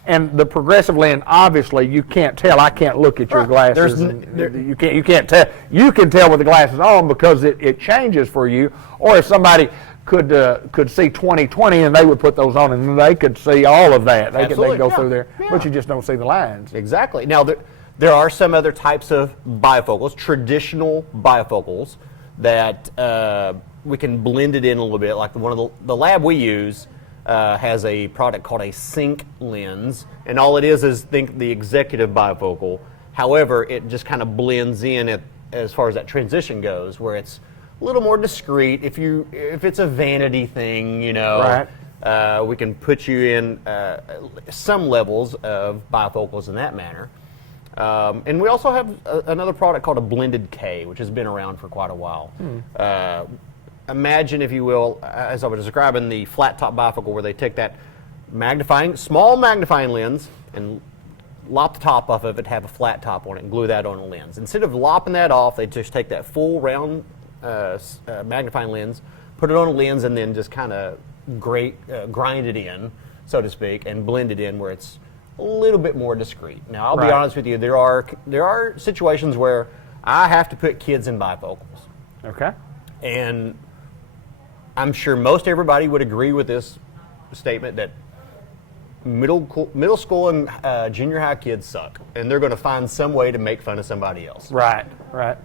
And the progressive lens, obviously, you can't tell. I can't look at your glasses. You can't tell. You can tell with the glasses on because it changes for you. Or if somebody could see 20/20 and they would put those on and they could see all of that. They could go through there, but you just don't see the lines. Exactly. Now there are some other types of bifocals, traditional bifocals that we can blend it in a little bit. Like one of the lab we use has a product called a sync lens, and all it is think the executive bifocal. However, it just kind of blends in as far as that transition goes, where it's a little more discreet. If it's a vanity thing, we can put you in some levels of bifocals in that manner. And we also have another product called a blended K, which has been around for quite a while. Imagine, if you will, as I was describing, the flat top bifocal where they take that small magnifying lens and lop the top off of it, have a flat top on it, and glue that on a lens. Instead of lopping that off, they just take that full round magnifying lens, put it on a lens, and then just kind of grind it in, so to speak, and blend it in where it's a little bit more discreet. Now, I'll be honest with you, there are situations where I have to put kids in bifocals. Okay. And I'm sure most everybody would agree with this statement that middle school and junior high kids suck, and they're going to find some way to make fun of somebody else. Right.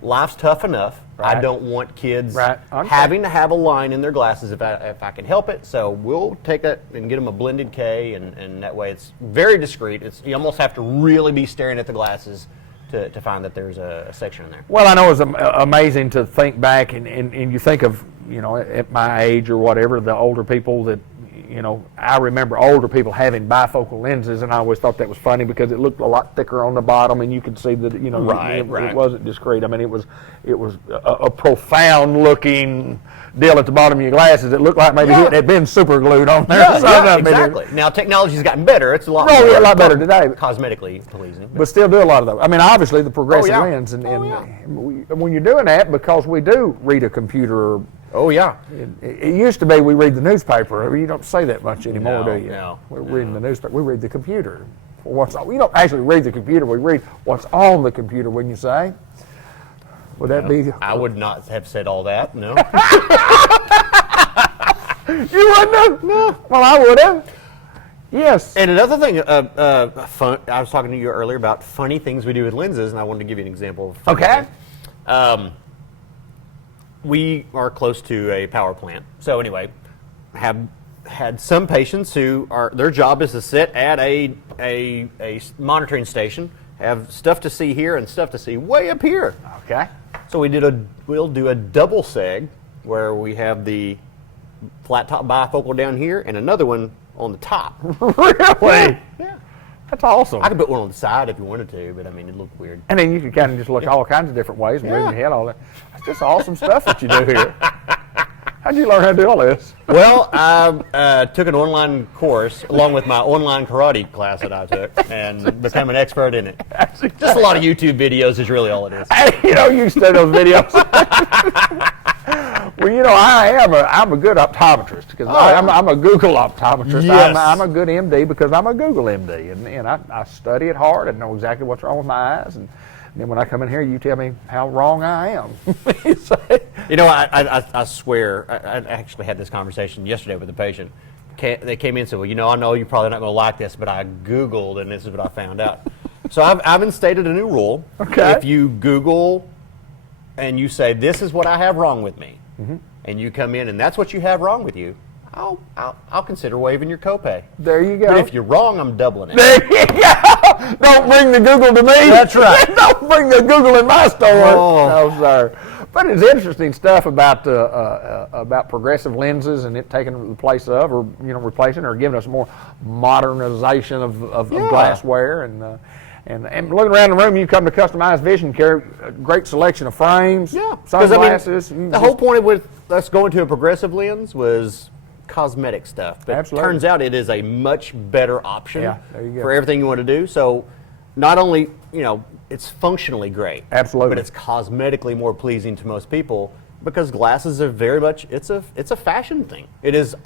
Life's tough enough. Right. I don't want kids Okay. having to have a line in their glasses if I can help it. So we'll take that and get them a blended K, and that way it's very discreet. You almost have to really be staring at the glasses to find that there's a section in there. Well, I know it's amazing to think back and you think of, at my age or whatever, the older people that, I remember older people having bifocal lenses, and I always thought that was funny because it looked a lot thicker on the bottom, and you could see that, it wasn't discreet. I mean, it was a profound looking deal at the bottom of your glasses. It looked like maybe it had been super glued on there. Exactly. Now technology's gotten better. It's a lot better today. Cosmetically pleasing. But still do a lot of those. I mean, obviously the progressive lens, and when you're doing that, because we do read a computer. Oh yeah. It used to be we read the newspaper. You don't say that much anymore, do you? No. We're reading the newspaper. We read the computer. We don't actually read the computer. We read what's on the computer. Wouldn't you say? Would that be? I would not have said all that. No. You wouldn't have? No. Well, I would have. Yes. And another thing, fun. I was talking to you earlier about funny things we do with lenses, and I wanted to give you an example of. Okay. We are close to a power plant. So anyway, have had some patients who their job is to sit at a monitoring station, have stuff to see here and stuff to see way up here. Okay. So we'll do a double seg where we have the flat top bifocal down here and another one on the top. Really? Yeah. That's awesome. I could put one on the side if you wanted to, but I mean, it looked weird. And then you could kind of just look all kinds of different ways and move your head all that. That's just awesome stuff that you do here. How'd you learn how to do all this? Well, I took an online course along with my online karate class that I took and became an expert in it. Just a lot of YouTube videos is really all it is. Hey, you study those videos. Well, I'm a good optometrist because I'm a Google optometrist. Yes. I'm a good MD because I'm a Google MD, and I study it hard and know exactly what's wrong with my eyes. And then when I come in here, you tell me how wrong I am. I swear, I actually had this conversation yesterday with a patient. They came in and said, well, I know you're probably not going to like this, but I Googled and this is what I found out. So I've instated a new rule. Okay. If you Google and you say, this is what I have wrong with me, and you come in and that's what you have wrong with you, I'll consider waiving your copay. There you go. But if you're wrong, I'm doubling it. There you go. Don't bring the Google to me. That's right. Don't bring the Google in my store. Oh. No, sir. But it's interesting stuff about progressive lenses and it taking the place of, or replacing, or giving us more modernization of glassware and looking around the room. You come to Customized Vision Care, a great selection of frames, sunglasses. The whole point with us going to a progressive lens was cosmetic stuff, but Absolutely. Turns out it is a much better option there you go. for everything you want to do. So not only it's functionally great, Absolutely. but it's cosmetically more pleasing to most people because glasses are very much it's a fashion thing. It is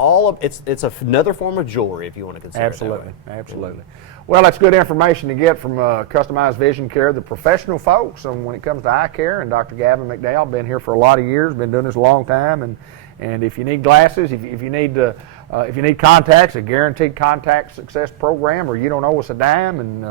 it's another form of jewelry if you want to consider it that way. Absolutely. Well, that's good information to get from Customized Vision Care, the professional folks. And when it comes to eye care, and Dr. Gavin McDowell, been here for a lot of years, been doing this a long time, and if you need glasses, if you need contacts, a guaranteed contact success program, or you don't owe us a dime, and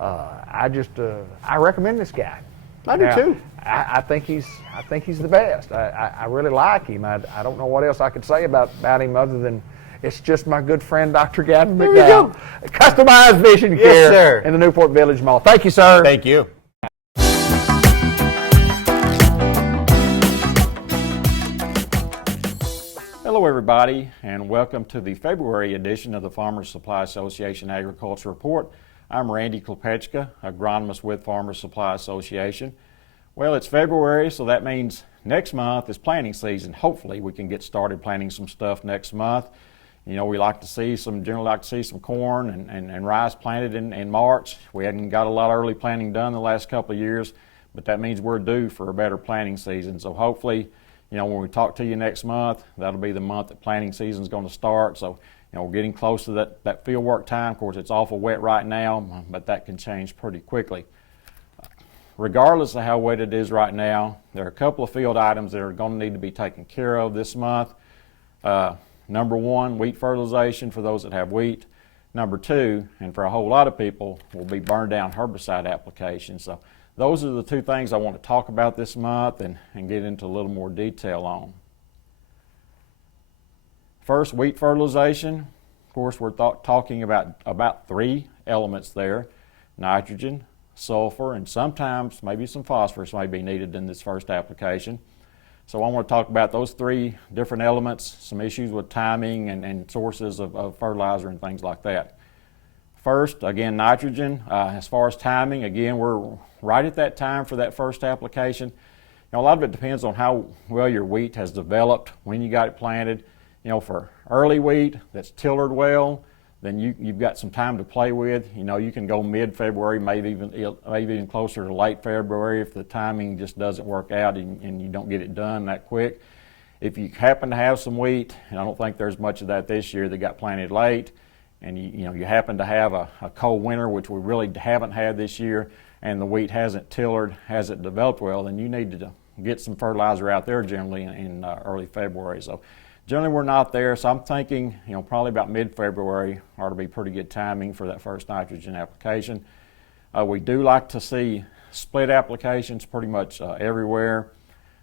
I recommend this guy. I do too. I think he's the best. I really like him. I don't know what else I could say about him other than it's just my good friend Dr. Gavin McDowell. Customized Vision Care sir. in the Newport Village Mall. Thank you, sir. Thank you. Hello everybody, and welcome to the February edition of the Farmers Supply Association Agriculture Report. I'm Randy Klepechka, agronomist with Farmers Supply Association. Well, it's February, so that means next month is planting season. Hopefully we can get started planting some stuff next month. We generally like to see some corn and rice planted in March. We hadn't got a lot of early planting done the last couple of years, but that means we're due for a better planting season. So hopefully, when we talk to you next month, that'll be the month that planting season is going to start. So, we're getting close to that field work time. Of course, it's awful wet right now, but that can change pretty quickly. Regardless of how wet it is right now, there are a couple of field items that are going to need to be taken care of this month. Number one, wheat fertilization for those that have wheat. Number two, and for a whole lot of people, will be burn down herbicide applications. So those are the two things I want to talk about this month and get into a little more detail on. First, wheat fertilization. Of course, we're talking about three elements there: nitrogen, sulfur, and sometimes maybe some phosphorus may be needed in this first application. So I want to talk about those three different elements, some issues with timing and sources of fertilizer and things like that. First, again, nitrogen. As far as timing, again, we're right at that time for that first application. A lot of it depends on how well your wheat has developed when you got it planted. For early wheat that's tillered well, then you've got some time to play with. You can go mid-February, maybe even closer to late February if the timing just doesn't work out and you don't get it done that quick. If you happen to have some wheat, and I don't think there's much of that this year that got planted late, and you happen to have a cold winter, which we really haven't had this year, and the wheat hasn't tillered, hasn't developed well, then you need to get some fertilizer out there generally in early February. So generally we're not there, so I'm thinking probably about mid-February ought to be pretty good timing for that first nitrogen application. We do like to see split applications pretty much everywhere.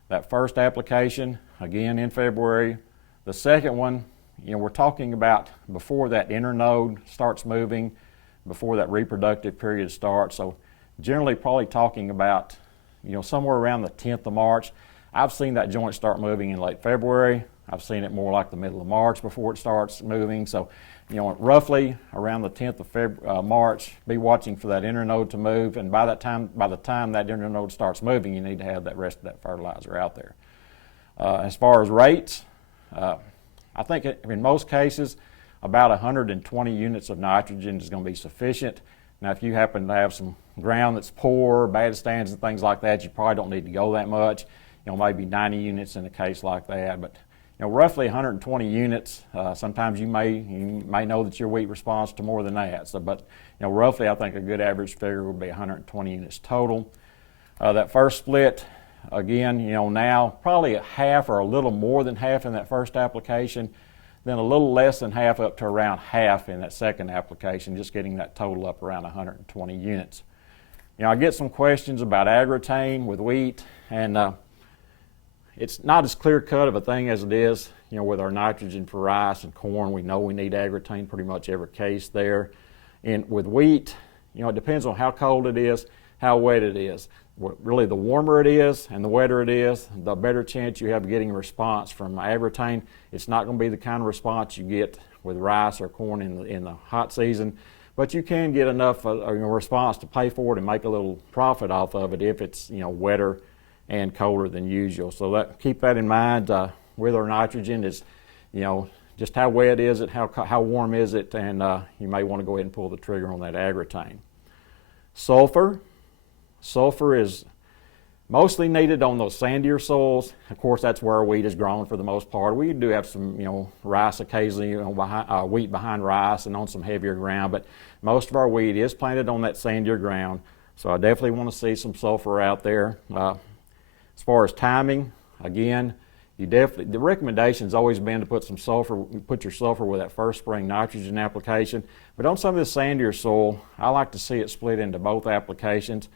That first application, again in February. The second one, we're talking about before that internode starts moving, before that reproductive period starts. So generally probably talking about somewhere around the 10th of March. I've seen that joint start moving in late February. I've seen it more like the middle of March before it starts moving. So, roughly around the 10th of March, be watching for that internode to move. And by the time that internode starts moving, you need to have that rest of that fertilizer out there. As far as rates, I think in most cases, about 120 units of nitrogen is going to be sufficient. Now, if you happen to have some ground that's poor, bad stands and things like that, you probably don't need to go that much. Maybe 90 units in a case like that. But roughly 120 units. Sometimes you may know that your wheat responds to more than that. So, but roughly, I think a good average figure would be 120 units total. That first split, again, now probably a half or a little more than half in that first application, then a little less than half up to around half in that second application, just getting that total up around 120 units. I get some questions about agrotane with wheat, and it's not as clear-cut of a thing as it is, with our nitrogen for rice and corn. We know we need agrotane pretty much every case there. And with wheat, it depends on how cold it is, how wet it is. Really, the warmer it is and the wetter it is, the better chance you have of getting a response from agrotane. It's not going to be the kind of response you get with rice or corn in the hot season, but you can get enough a response to pay for it and make a little profit off of it if it's wetter and colder than usual. So keep that in mind with our nitrogen. Is just how wet is it, how warm is it, and you may want to go ahead and pull the trigger on that agrotane. Sulfur is mostly needed on those sandier soils. Of course, that's where our wheat is grown for the most part. We do have some, rice occasionally, wheat behind rice and on some heavier ground, but most of our wheat is planted on that sandier ground. So I definitely want to see some sulfur out there. As far as timing, again, the recommendation's always been to put your sulfur with that first spring nitrogen application. But on some of this sandier soil, I like to see it split into both applications.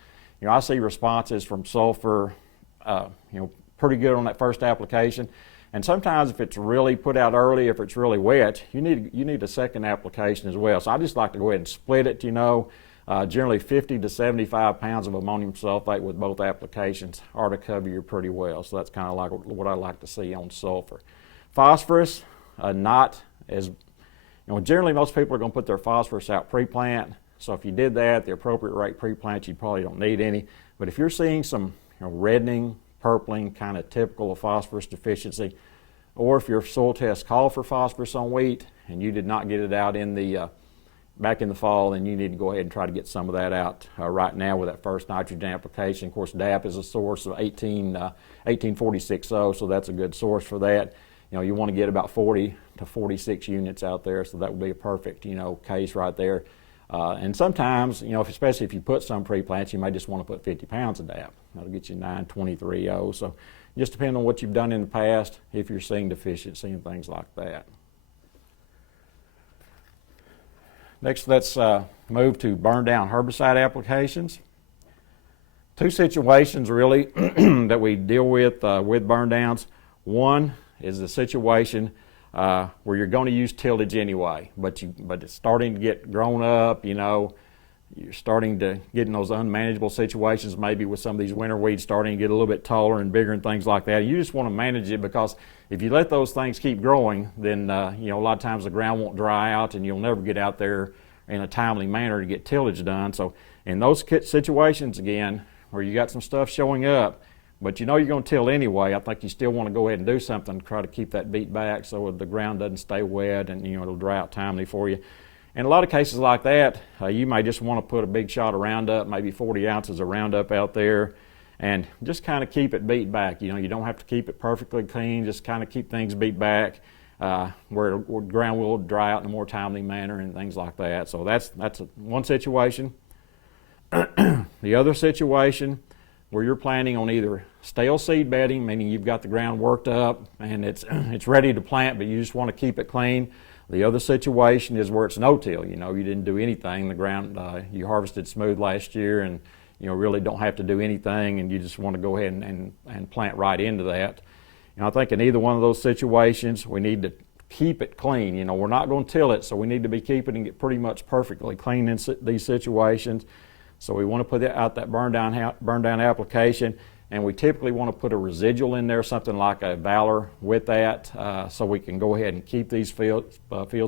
I see responses from sulfur, pretty good on that first application. And sometimes if it's really put out early, if it's really wet, you need a second application as well. So I just like to go ahead and split it, generally 50 to 75 pounds of ammonium sulfate with both applications are to cover you pretty well. So that's kind of like what I like to see on sulfur. Phosphorus, not as, generally most people are going to put their phosphorus out pre-plant. So if you did that, the appropriate rate pre-plant, you probably don't need any. But if you're seeing some reddening, purpling, kind of typical of phosphorus deficiency, or if your soil test called for phosphorus on wheat and you did not get it out back in the fall, then you need to go ahead and try to get some of that out right now with that first nitrogen application. Of course, DAP is a source of 1846O, so that's a good source for that. You want to get about 40 to 46 units out there, so that would be a perfect, case right there. And sometimes, especially if you put some pre-plants, you may just want to put 50 pounds of DAP. That'll get you 923O. So just depending on what you've done in the past, if you're seeing deficiency and things like that. Next, let's move to burn down herbicide applications. Two situations really that we deal with burn downs. One is the situation where you're going to use tillage anyway, but it's starting to get grown up, you're starting to get in those unmanageable situations, maybe with some of these winter weeds starting to get a little bit taller and bigger and things like that. You just want to manage it, because if you let those things keep growing, then a lot of times the ground won't dry out and you'll never get out there in a timely manner to get tillage done. So in those situations, again, where you got some stuff showing up, but you're going to till anyway, I think you still want to go ahead and do something to try to keep that beat back so the ground doesn't stay wet and it'll dry out timely for you. In a lot of cases like that, you may just want to put a big shot of Roundup, maybe 40 ounces of Roundup out there, and just kind of keep it beat back. You don't have to keep it perfectly clean, just kind of keep things beat back where ground will dry out in a more timely manner and things like that. So that's one situation. The other situation, where you're planning on either stale seed bedding, meaning you've got the ground worked up and it's ready to plant, but you just want to keep it clean. The other situation is where it's no-till. You didn't do anything. The ground, you harvested smooth last year and really don't have to do anything, and you just want to go ahead and plant right into that. I think in either one of those situations, we need to keep it clean. We're not going to till it, so we need to be keeping it pretty much perfectly clean in these situations. So we want to put out that burn down application, and we typically want to put a residual in there, something like a Valor with that, so we can go ahead and keep these fields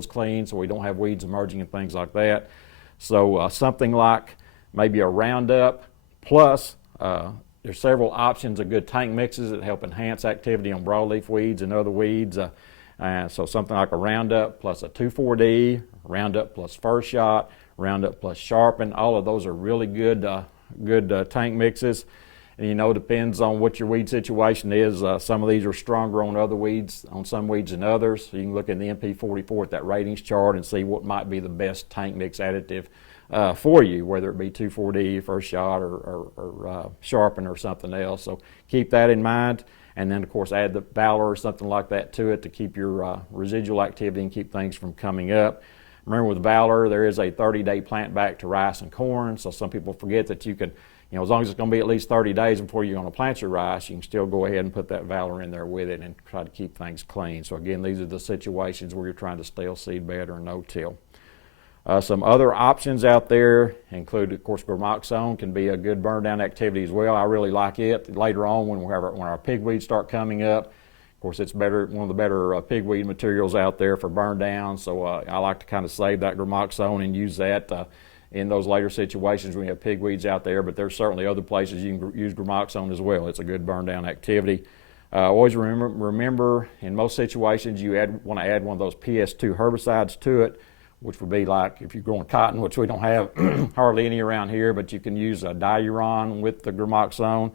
clean, so we don't have weeds emerging and things like that. So something like maybe a Roundup plus there's several options of good tank mixes that help enhance activity on broadleaf weeds and other weeds. So something like a Roundup plus a 2,4-D, Roundup plus First Shot, Roundup plus Sharpen, all of those are really good, tank mixes. And depends on what your weed situation is. Some of these are stronger on other weeds, on some weeds than others. So you can look in the MP44 at that ratings chart and see what might be the best tank mix additive for you, whether it be 2,4-D, First Shot, or Sharpen or something else. So keep that in mind. And then, of course, add the Valor or something like that to it to keep your residual activity and keep things from coming up. Remember, with Valor, there is a 30-day plant back to rice and corn. So some people forget that you can, as long as it's going to be at least 30 days before you're going to plant your rice, you can still go ahead and put that Valor in there with it and try to keep things clean. So again, these are the situations where you're trying to stale seed bed or no-till. Some other options out there include, of course, Gramoxone can be a good burn down activity as well. I really like it. Later on, when our pigweeds start coming up, of course, it's one of the better pigweed materials out there for burn down. So I like to kind of save that Gramoxone and use that in those later situations when you have pigweeds out there. But there's certainly other places you can use Gramoxone as well. It's a good burn down activity. Always remember, in most situations, you want to add one of those PS2 herbicides to it, which would be like if you're growing cotton, which we don't have hardly any around here, but you can use a Diuron with the Gramoxone.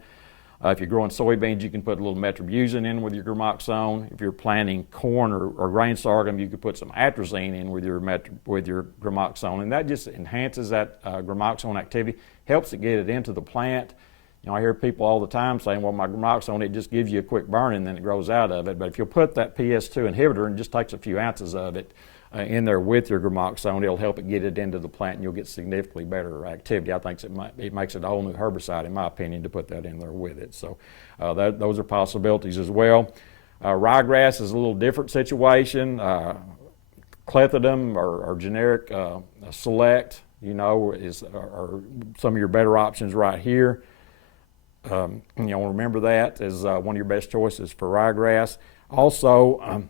If you're growing soybeans, you can put a little metribuzin in with your Gramoxone. If you're planting corn or grain sorghum, you could put some atrazine in with your Gramoxone, and that just enhances that Gramoxone activity, helps it get it into the plant. I hear people all the time saying, well, my Gramoxone, it just gives you a quick burn and then it grows out of it. But if you'll put that PS2 inhibitor and just takes a few ounces of it in there with your Gramoxone, it'll help it get it into the plant and you'll get significantly better activity. I think it makes it a whole new herbicide, in my opinion, to put that in there with it. So those are possibilities as well. Ryegrass is a little different situation. Clethodim or generic Select, are some of your better options right here. Remember that as one of your best choices for ryegrass. Also,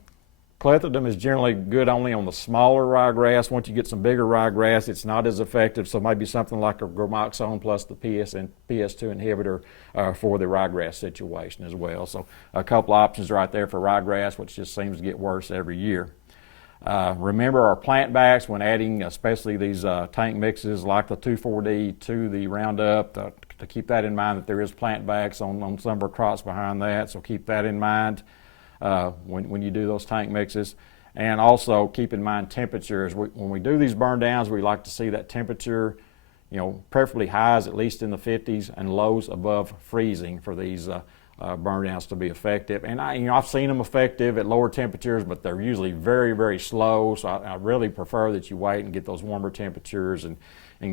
Clethodim is generally good only on the smaller ryegrass. Once you get some bigger ryegrass, it's not as effective, so maybe something like a Gramoxone plus the PS2 inhibitor for the ryegrass situation as well. So a couple options right there for ryegrass, which just seems to get worse every year. Remember our plant backs when adding especially these tank mixes like the 2,4-D to the Roundup, to keep that in mind that there is plant backs on some of our crops behind that, so keep that in mind when you do those tank mixes. And also keep in mind temperatures. When we do these burn downs, we like to see that temperature, preferably highs at least in the 50s and lows above freezing for these burn downs to be effective. And I've seen them effective at lower temperatures, but they're usually very, very slow. So I really prefer that you wait and get those warmer temperatures and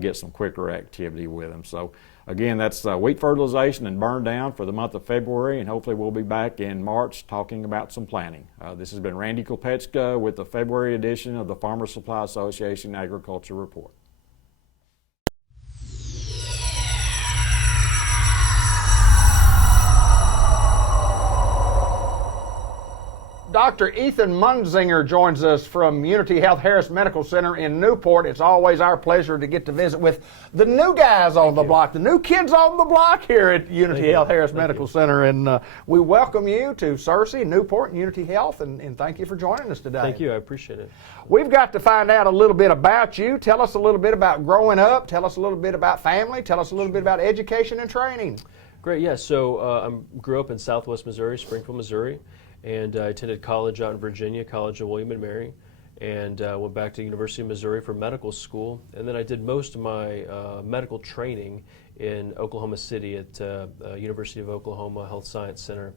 get some quicker activity with them. So again, that's wheat fertilization and burn down for the month of February, and hopefully we'll be back in March talking about some planting. This has been Randy Kopechka with the February edition of the Farmers Supply Association Agriculture Report. Dr. Ethan Munzinger joins us from Unity Health Harris Medical Center in Newport. It's always our pleasure to get to visit with the new guys on the block, the new kids on the block here at Unity Health Harris Medical Center. And we welcome you to Searcy, Newport, and Unity Health, and thank you for joining us today. Thank you. I appreciate it. We've got to find out a little bit about you. Tell us a little bit about growing up. Tell us a little bit about family. Tell us a little bit about education and training. Great. Yeah. So I grew up in Southwest Missouri, Springfield, Missouri. And I attended college out in Virginia, College of William & Mary, and went back to University of Missouri for medical school. And then I did most of my medical training in Oklahoma City at University of Oklahoma Health Science Center.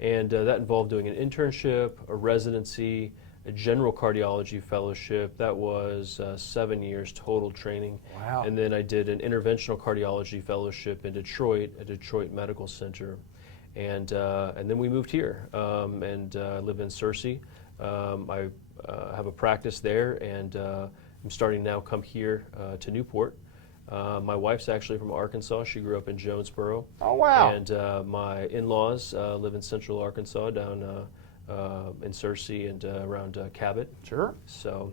And that involved doing an internship, a residency, a general cardiology fellowship. That was 7 years total training. Wow. And then I did an interventional cardiology fellowship in Detroit at Detroit Medical Center. And then we moved here and live in Searcy. I have a practice there, and I'm starting now come here to Newport. My wife's actually from Arkansas. She grew up in Jonesboro. Oh, wow. And my in-laws live in central Arkansas down in Searcy and around Cabot. Sure. So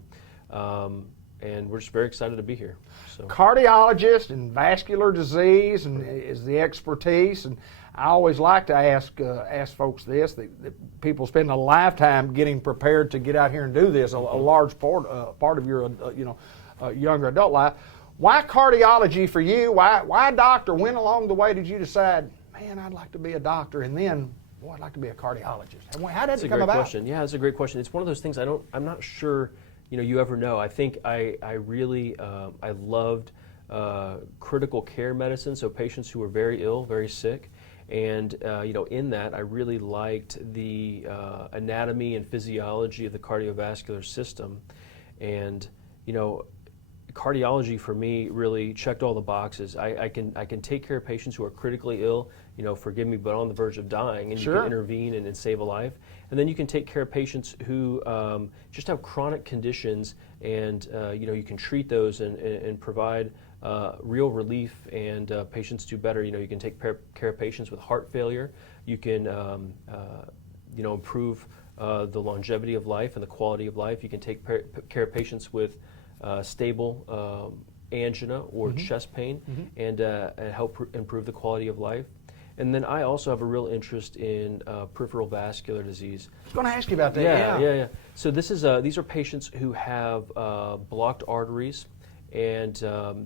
and we're just very excited to be here. So. Cardiologist and vascular disease and is the expertise, and I always like to ask folks this: that people spend a lifetime getting prepared to get out here and do this. A large part of your younger adult life. Why cardiology for you? Why doctor? When along the way did you decide, man, I'd like to be a doctor, and then, boy, I'd like to be a cardiologist? How did it come about? Question. Yeah, that's a great question. It's one of those things I'm not sure you ever know. I think I really I loved critical care medicine, so patients who were very ill, very sick, and in that I really liked the anatomy and physiology of the cardiovascular system, and cardiology for me really checked all the boxes. I can take care of patients who are critically ill, forgive me, but on the verge of dying, and Sure. you can intervene and save a life. And then you can take care of patients who just have chronic conditions, and you can treat those and provide real relief, and patients do better. You can take care of patients with heart failure. You can improve the longevity of life and the quality of life. You can take care of patients with stable angina or chest pain, and help help the quality of life. And then I also have a real interest in peripheral vascular disease. I was going to ask you about that. Yeah. So these are patients who have blocked arteries, and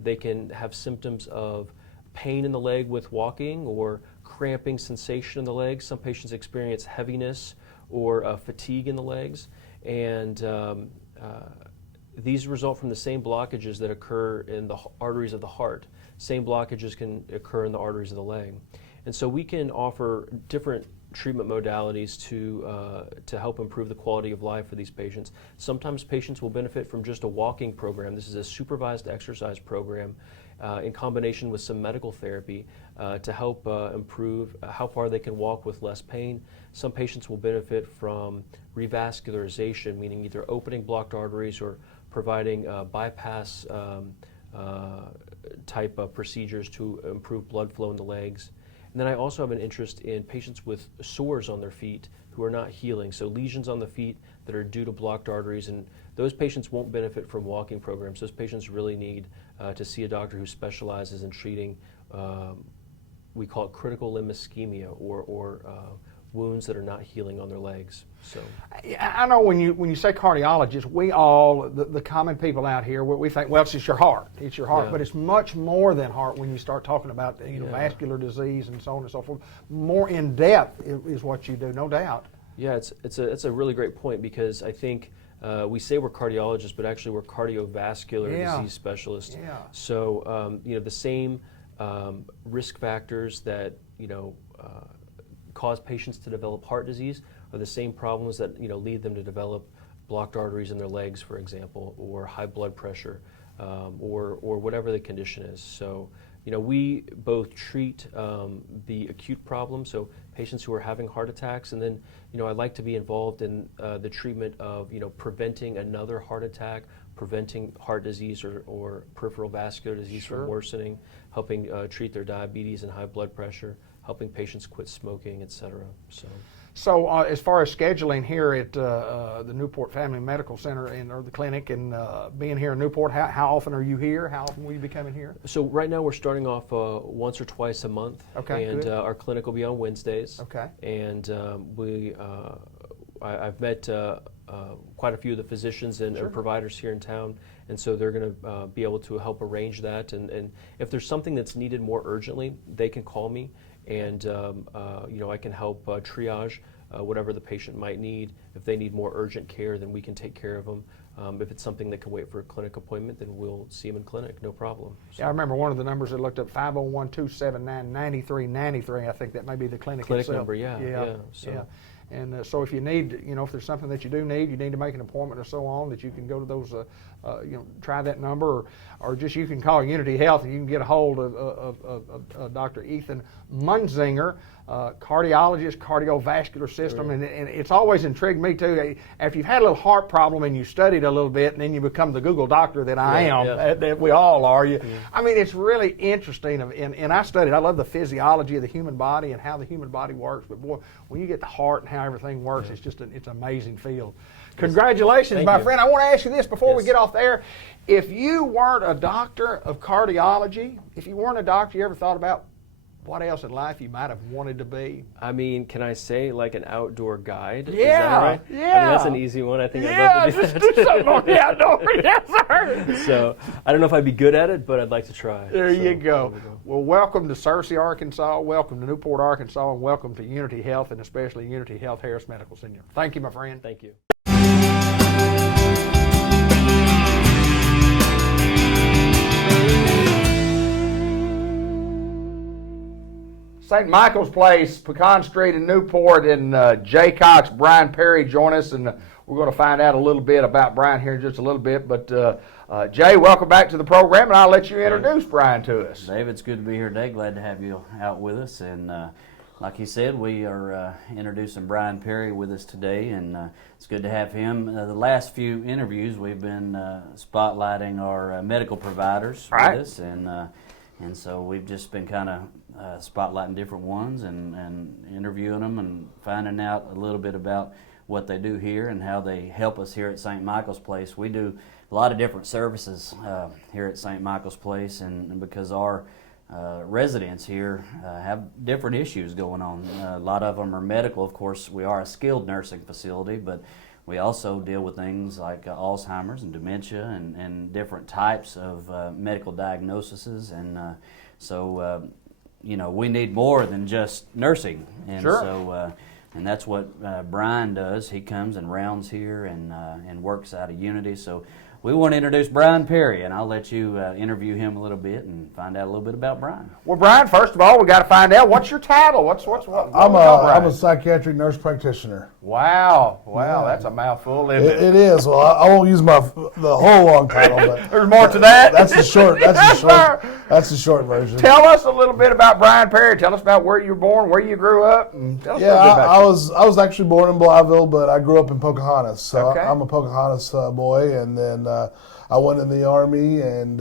they can have symptoms of pain in the leg with walking, or cramping sensation in the legs. Some patients experience heaviness or fatigue in the legs, and these result from the same blockages that occur in the arteries of the heart. Same blockages can occur in the arteries of the leg. And so we can offer different treatment modalities to help improve the quality of life for these patients. Sometimes patients will benefit from just a walking program. This is a supervised exercise program in combination with some medical therapy to help improve how far they can walk with less pain. Some patients will benefit from revascularization, meaning either opening blocked arteries or providing bypass type of procedures to improve blood flow in the legs. And then I also have an interest in patients with sores on their feet who are not healing, so lesions on the feet that are due to blocked arteries, and those patients won't benefit from walking programs. Those patients really need to see a doctor who specializes in treating, we call it critical limb ischemia, or wounds that are not healing on their legs. So I know when you say cardiologist, we all, the common people out here, we think, well, it's just your heart. It's your heart. Yeah. But it's much more than heart when you start talking about vascular disease and so on and so forth. More in depth is what you do, no doubt. Yeah, it's a really great point, because I think we say we're cardiologists, but actually we're cardiovascular disease specialists. Yeah. So the same risk factors that cause patients to develop heart disease are the same problems that lead them to develop blocked arteries in their legs, for example, or high blood pressure, or whatever the condition is. So we both treat the acute problem, so patients who are having heart attacks, and then I'd like to be involved in the treatment of preventing another heart attack, preventing heart disease or peripheral vascular disease from worsening, helping treat their diabetes and high blood pressure, helping patients quit smoking, etc. So as far as scheduling here at the Newport Family Medical Center or the clinic, and being here in Newport, how often are you here? How often will you be coming here? So right now we're starting off once or twice a month. Okay, and good. Our clinic will be on Wednesdays. Okay. And I've met quite a few of the physicians and providers here in town, and so they're going to be able to help arrange that. And if there's something that's needed more urgently, they can call me, and I can help triage whatever the patient might need. If they need more urgent care, then we can take care of them. If it's something that can wait for a clinic appointment, then we'll see them in clinic, no problem. So. Yeah, I remember one of the numbers that looked up, 501-279-9393. I think that may be the clinic itself. Number, yeah. So. And so if you need, if there's something that you do need, you need to make an appointment or so on, that you can go to those, try that number, or just you can call Unity Health and you can get a hold of Dr. Ethan Munzinger, cardiologist, cardiovascular system, and it's always intrigued me too. After you've had a little heart problem and you studied a little bit, and then you become the Google doctor that I am, that we all are. I mean, it's really interesting, and I love the physiology of the human body and how the human body works, but boy, when you get the heart and how everything works, it's just it's an amazing field. Congratulations, my friend. I want to ask you this before we Yes. get off the air. If you weren't a doctor of cardiology, if you weren't a doctor, you ever thought about what else in life you might have wanted to be? I mean, can I say like an outdoor guide? Is Yeah, that right? I yeah. mean, that's an easy one. I think I'd love to do just that. do something on the outdoor. Yes, sir. So I don't know if I'd be good at it, but I'd like to try. There So, you go. there we go. Well, welcome to Searcy, Arkansas. Welcome to Newport, Arkansas, and welcome to Unity Health, and especially Unity Health Harris Medical Center. Thank you, my friend. Thank you. St. Michael's Place, Pecan Street in Newport, and Jay Cox, Brian Perry join us, and we're going to find out a little bit about Brian here in just a little bit. But Jay, welcome back to the program, and I'll let you introduce Brian to us. Dave, it's good to be here today. Glad to have you out with us. And like he said, we are introducing Brian Perry with us today, and it's good to have him. The last few interviews, we've been spotlighting our medical providers Right. with us, and so we've just been kind of spotlighting different ones and interviewing them and finding out a little bit about what they do here and how they help us here at St. Michael's Place. We do a lot of different services here at St. Michael's Place, and because our residents here have different issues going on. A lot of them are medical. Of course, we are a skilled nursing facility, but we also deal with things like Alzheimer's and dementia and different types of medical diagnoses. And so, you know, we need more than just nursing. And Sure. so, and that's what Brian does. He comes and rounds here and works out of Unity. So we want to introduce Brian Perry, and I'll let you interview him a little bit and find out a little bit about Brian. Well, Brian, first of all, we got to find out what's your title. What I'm Brian? a psychiatric nurse practitioner. Wow, that's a mouthful, isn't it? It is. Well, I won't use the whole long title, but There's more to that. That's the short. That's the short version. Tell us a little bit about Brian Perry. Tell us about where you were born, where you grew up, and tell us a Yeah, little bit about I you. was actually born in Blytheville, but I grew up in Pocahontas. So Okay. I'm a Pocahontas boy, and then I went in the Army, and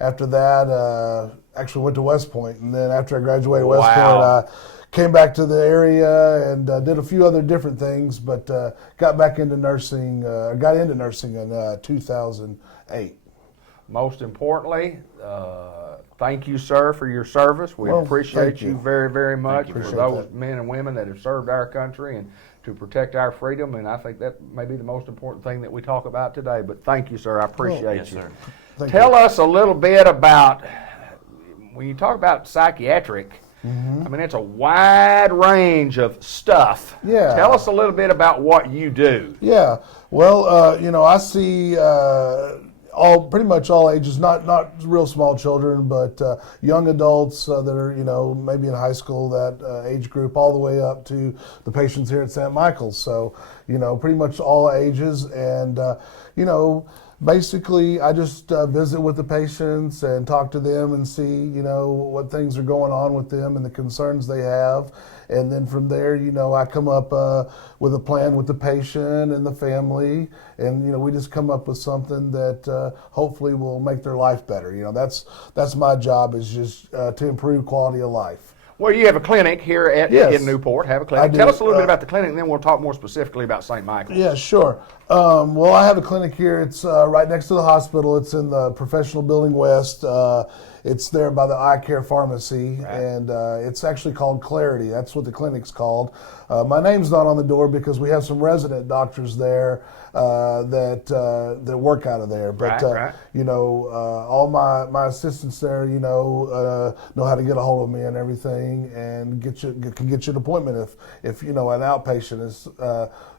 after that, actually went to West Point, and then after I graduated West Point, I came back to the area and did a few other different things, but got back into nursing. Got into nursing in 2008. Most importantly, thank you, sir, for your service. We Well, appreciate thank you you. very, very much for Appreciate those that. men and women that have served our country and to protect our freedom. And I think that may be the most important thing that we talk about today. But thank you, sir. I appreciate Yes, you. sir. Thank Tell you. us a little bit about, when you talk about psychiatric, Mm-hmm. I mean, it's a wide range of stuff. Yeah. Tell us a little bit about what you do. Yeah, well, you know, I see pretty much all ages, not real small children, but young adults that are, you know, maybe in high school, that age group, all the way up to the patients here at St. Michael's. So, you know, pretty much all ages, and you know, basically, I just visit with the patients and talk to them and see, you know, what things are going on with them and the concerns they have. And then from there, you know, I come up with a plan with the patient and the family. And, you know, we just come up with something that hopefully will make their life better. You know, that's my job, is just to improve quality of life. Well, you have a clinic here Yes. in Newport. Have a clinic. I do. Tell us a little bit about the clinic, and then we'll talk more specifically about St. Michael's. Yeah, sure. Well, I have a clinic here. It's right next to the hospital. It's in the Professional Building West. It's there by the Eye Care Pharmacy, and it's actually called Clarity. That's what the clinic's called. My name's not on the door because we have some resident doctors there that work out of there. But Right. you know, all my assistants there, you know how to get a hold of me and everything, and can get you an appointment if you know an outpatient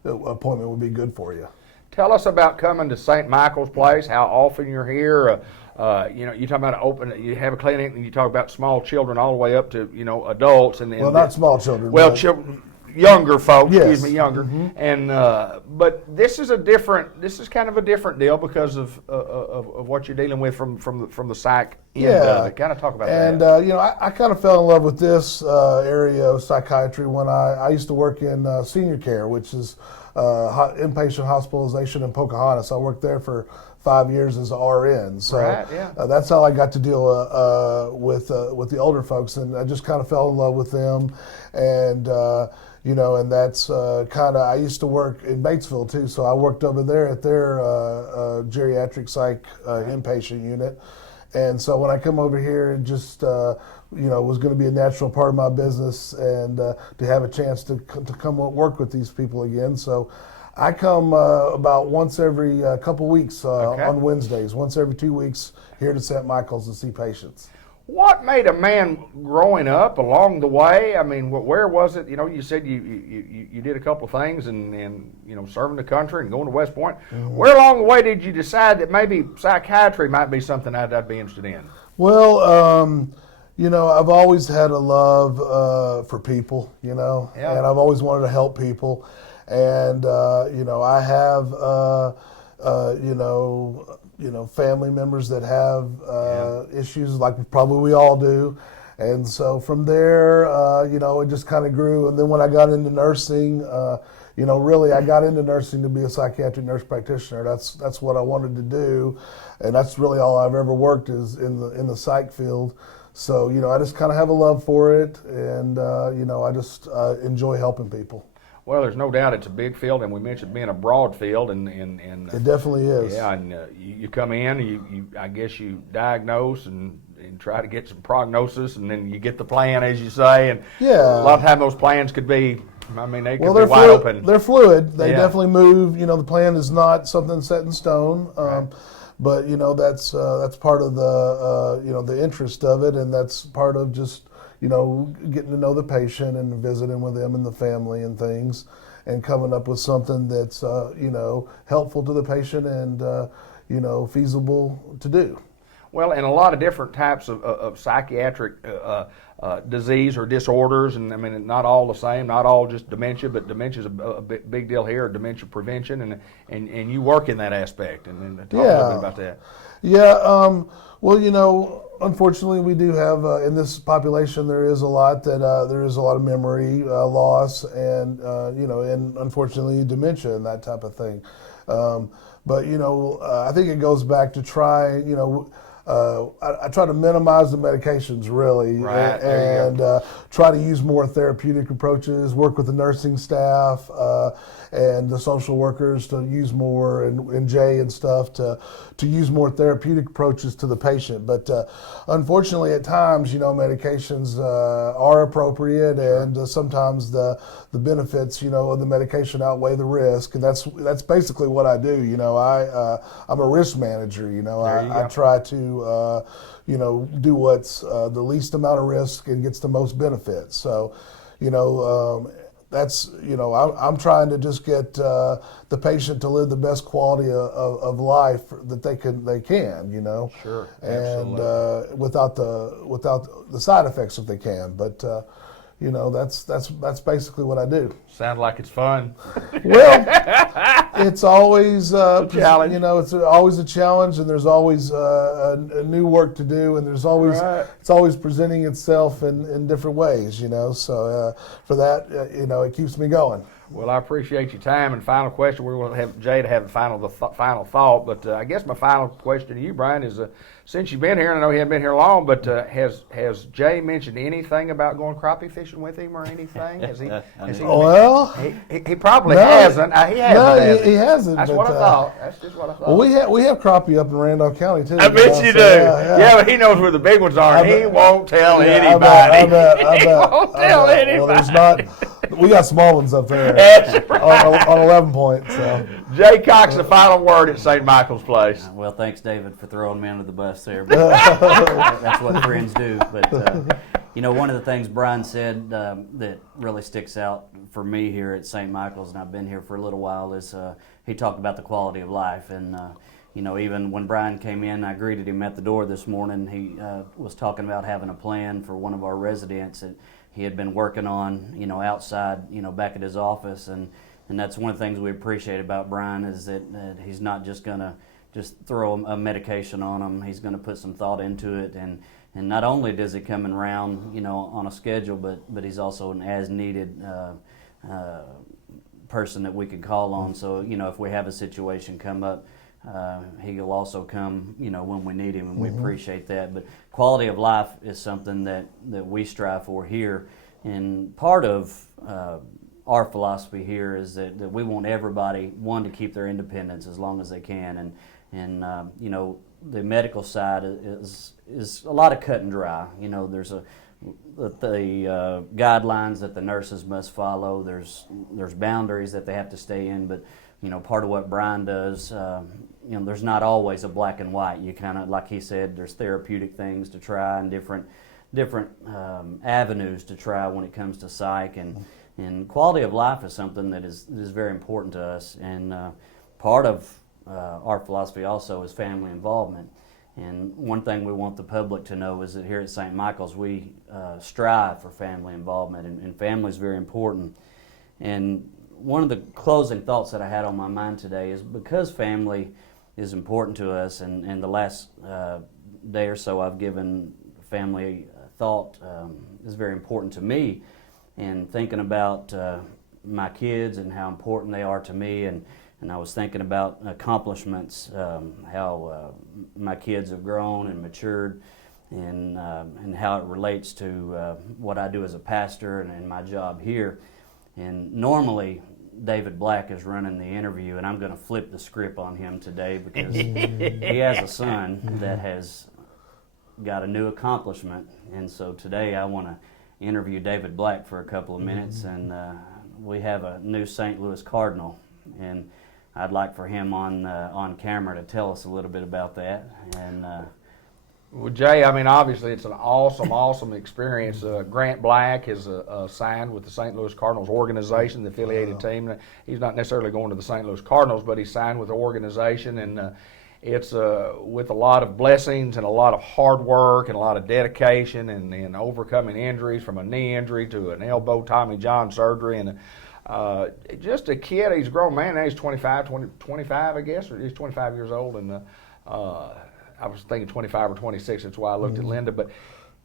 appointment would be good for you. Tell us about coming to St. Michael's Place, how often you're here. You know, you talk about you have a clinic, and you talk about small children all the way up to, you know, adults. And Well, not small children. Well, but- younger folks, Yes. excuse me, younger. And but this is kind of a different deal because of what you're dealing with from the psych end of it. Kind of talk about and, that. you know, I kind of fell in love with this area of psychiatry when I used to work in senior care, which is inpatient hospitalization in Pocahontas. I worked there for 5 years as an RN. So Right, yeah. that's how I got to deal with the older folks, and I just kind of fell in love with them. And and that's kind of, I used to work in Batesville too, so I worked over there at their geriatric psych inpatient unit. And so when I come over here, it just, was going to be a natural part of my business, and to have a chance to come work with these people again. So I come about once every couple weeks on Wednesdays, once every 2 weeks here to St. Michael's to see patients. What made a man growing up along the way? I mean, where was it? You said you did a couple of things and serving the country and going to West Point. Mm-hmm. Where along the way did you decide that maybe psychiatry might be something I'd be interested in? Well, I've always had a love for people, and I've always wanted to help people. And, I have, family members that have issues like probably we all do. And so from there, it just kind of grew. And then when I got into nursing, really I got into nursing to be a psychiatric nurse practitioner. That's what I wanted to do. And that's really all I've ever worked is in the psych field. So, I just kind of have a love for it. And, I just enjoy helping people. Well, there's no doubt it's a big field, and we mentioned being a broad field, and it definitely is. Yeah, and you come in, I guess you diagnose and try to get some prognosis, and then you get the plan, as you say, and a lot of times those plans could be, they could be wide open. They're fluid. They definitely move. The plan is not something set in stone. Right. But that's part of the the interest of it, and that's part of just getting to know the patient and visiting with them and the family and things, and coming up with something that's helpful to the patient and feasible to do. Well, and a lot of different types of psychiatric disease or disorders, and not all the same, not all just dementia, but dementia is a big deal here, dementia prevention, and you work in that aspect, and talk a little bit about that. Yeah, well, unfortunately, we do have in this population there is a lot of memory loss, and and unfortunately dementia and that type of thing. But I think it goes back to try. I try to minimize the medications really, right, and try to use more therapeutic approaches. Work with the nursing staff and the social workers to use more, and Jay and stuff to use more therapeutic approaches to the patient. But unfortunately, at times, medications are appropriate, and sometimes the benefits, of the medication outweigh the risk, and that's basically what I do. I'm a risk manager. I try to do what's the least amount of risk and gets the most benefits. So, that's I'm trying to just get the patient to live the best quality of life that they can. Sure, and without the side effects if they can. But that's basically what I do. Sounds like it's fun. Well, it's always a challenge. It's always a challenge, and there's always a new work to do, and there's always it's always presenting itself in different ways. So for that, it keeps me going. Well, I appreciate your time. And final question, we're going to have Jay to have the final thought. But I guess my final question to you, Brian, is since you've been here, and I know he hasn't been here long, but has Jay mentioned anything about going crappie fishing with him or anything? Has he well, he probably hasn't. He hasn't. He hasn't. That's what I thought. That's just what I thought. Well, we have crappie up in Randolph County too. I bet you do. Yeah, but he knows where the big ones are. And he won't tell anybody. I bet. He won't tell anybody. Well, there's not. We got small ones up there on 11 Point. So. Jay Cox, the final word at St. Michael's Place. Well, thanks, David, for throwing me under the bus there. But that's what friends do. But one of the things Brian said that really sticks out for me here at St. Michael's, and I've been here for a little while, is he talked about the quality of life. And even when Brian came in, I greeted him at the door this morning. He was talking about having a plan for one of our residents that he had been working on, outside, back at his office, and that's one of the things we appreciate about Brian is that he's not just going to just throw a medication on them. He's going to put some thought into it, and not only does he come around, on a schedule, but he's also an as-needed person that we can call on. So, if we have a situation come up, he'll also come, when we need him, and we appreciate that. But quality of life is something that we strive for here, and part of our philosophy here is that we want everybody, one, to keep their independence as long as they can, and you know, the medical side is a lot of cut and dry. You know, there's the guidelines that the nurses must follow. There's boundaries that they have to stay in, but you know, part of what Brian does, you know, there's not always a black and white. You kind of, like he said, there's therapeutic things to try and different avenues to try when it comes to psych, and quality of life is something that is very important to us, and part of our philosophy also is family involvement. And one thing we want the public to know is that here at St. Michael's we strive for family involvement, and family is very important. And one of the closing thoughts that I had on my mind today is because family is important to us, and the last day or so I've given family thought is very important to me, and thinking about my kids and how important they are to me, and I was thinking about accomplishments, how my kids have grown and matured, and how it relates to what I do as a pastor and my job here. And normally David Black is running the interview, and I'm going to flip the script on him today because he has a son that has got a new accomplishment, and so today I want to interview David Black for a couple of minutes, and we have a new St. Louis Cardinal, and I'd like for him on camera to tell us a little bit about that. And well, Jay, I mean, obviously it's an awesome experience. Grant Black is signed with the St. Louis Cardinals organization, the affiliated team. He's not necessarily going to the St. Louis Cardinals, but he's signed with the organization, and it's with a lot of blessings and a lot of hard work and a lot of dedication, and overcoming injuries, from a knee injury to an elbow Tommy John surgery, and just a kid. He's a grown man now. He's 25, I guess, or he's 25 years old, and I was thinking 25 or 26. That's why I looked at Linda. But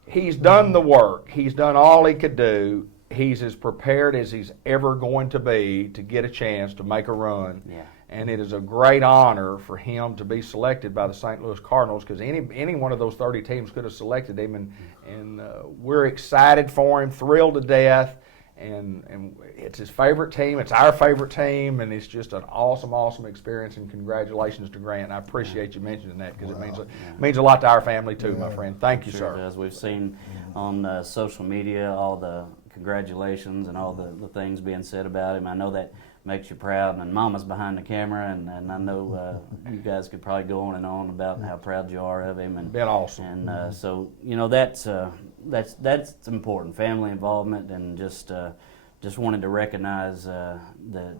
he's done the work. He's done all he could do. He's as prepared as he's ever going to be to get a chance to make a run. Yeah. And it is a great honor for him to be selected by the St. Louis Cardinals, because any one of those 30 teams could have selected him, and we're excited for him, thrilled to death. And it's his favorite team. It's our favorite team, and it's just an awesome experience. And congratulations to Grant. And I appreciate you mentioning that, because it means a lot to our family too, my friend. Thank you, sir. It does. We've seen on social media all the congratulations and all the things being said about him. I know that makes you proud, and Mama's behind the camera, and I know you guys could probably go on and on about how proud you are of him. And been awesome. And so you know that's important, family involvement, and just wanted to recognize that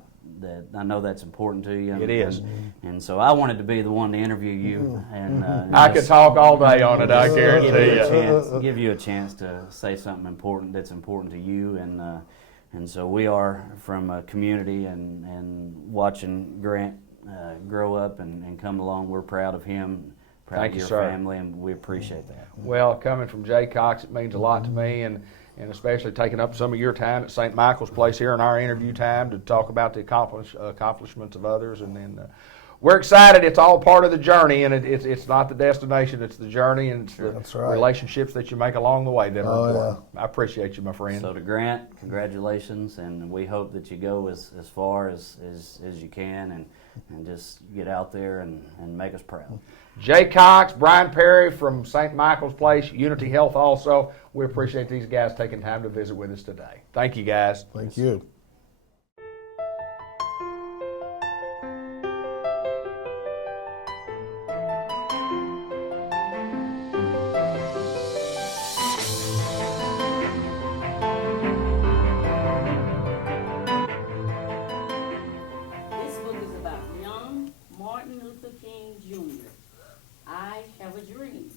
I know that's important to you. It is. And so I wanted to be the one to interview you, and I could talk all day on it. I guarantee you. Give you a chance to say something important that's important to you, and so we are from a community, and watching Grant grow up and come along. We're proud of him. Proud of your family, and we appreciate that. Well, coming from Jay Cox, it means a lot to me, and especially taking up some of your time at St. Michael's Place here in our interview time to talk about the accomplishments of others. And then we're excited. It's all part of the journey, and it's not the destination. It's the journey, and it's the relationships that you make along the way that are important. I appreciate you, my friend. So to Grant, congratulations, and we hope that you go as far as you can, and just get out there and make us proud. Jay Cox, Brian Perry from St. Michael's Place, Unity Health also. We appreciate these guys taking time to visit with us today. Thank you, guys. Thank you. This book is about young Martin Luther King Jr. I Have a Dream.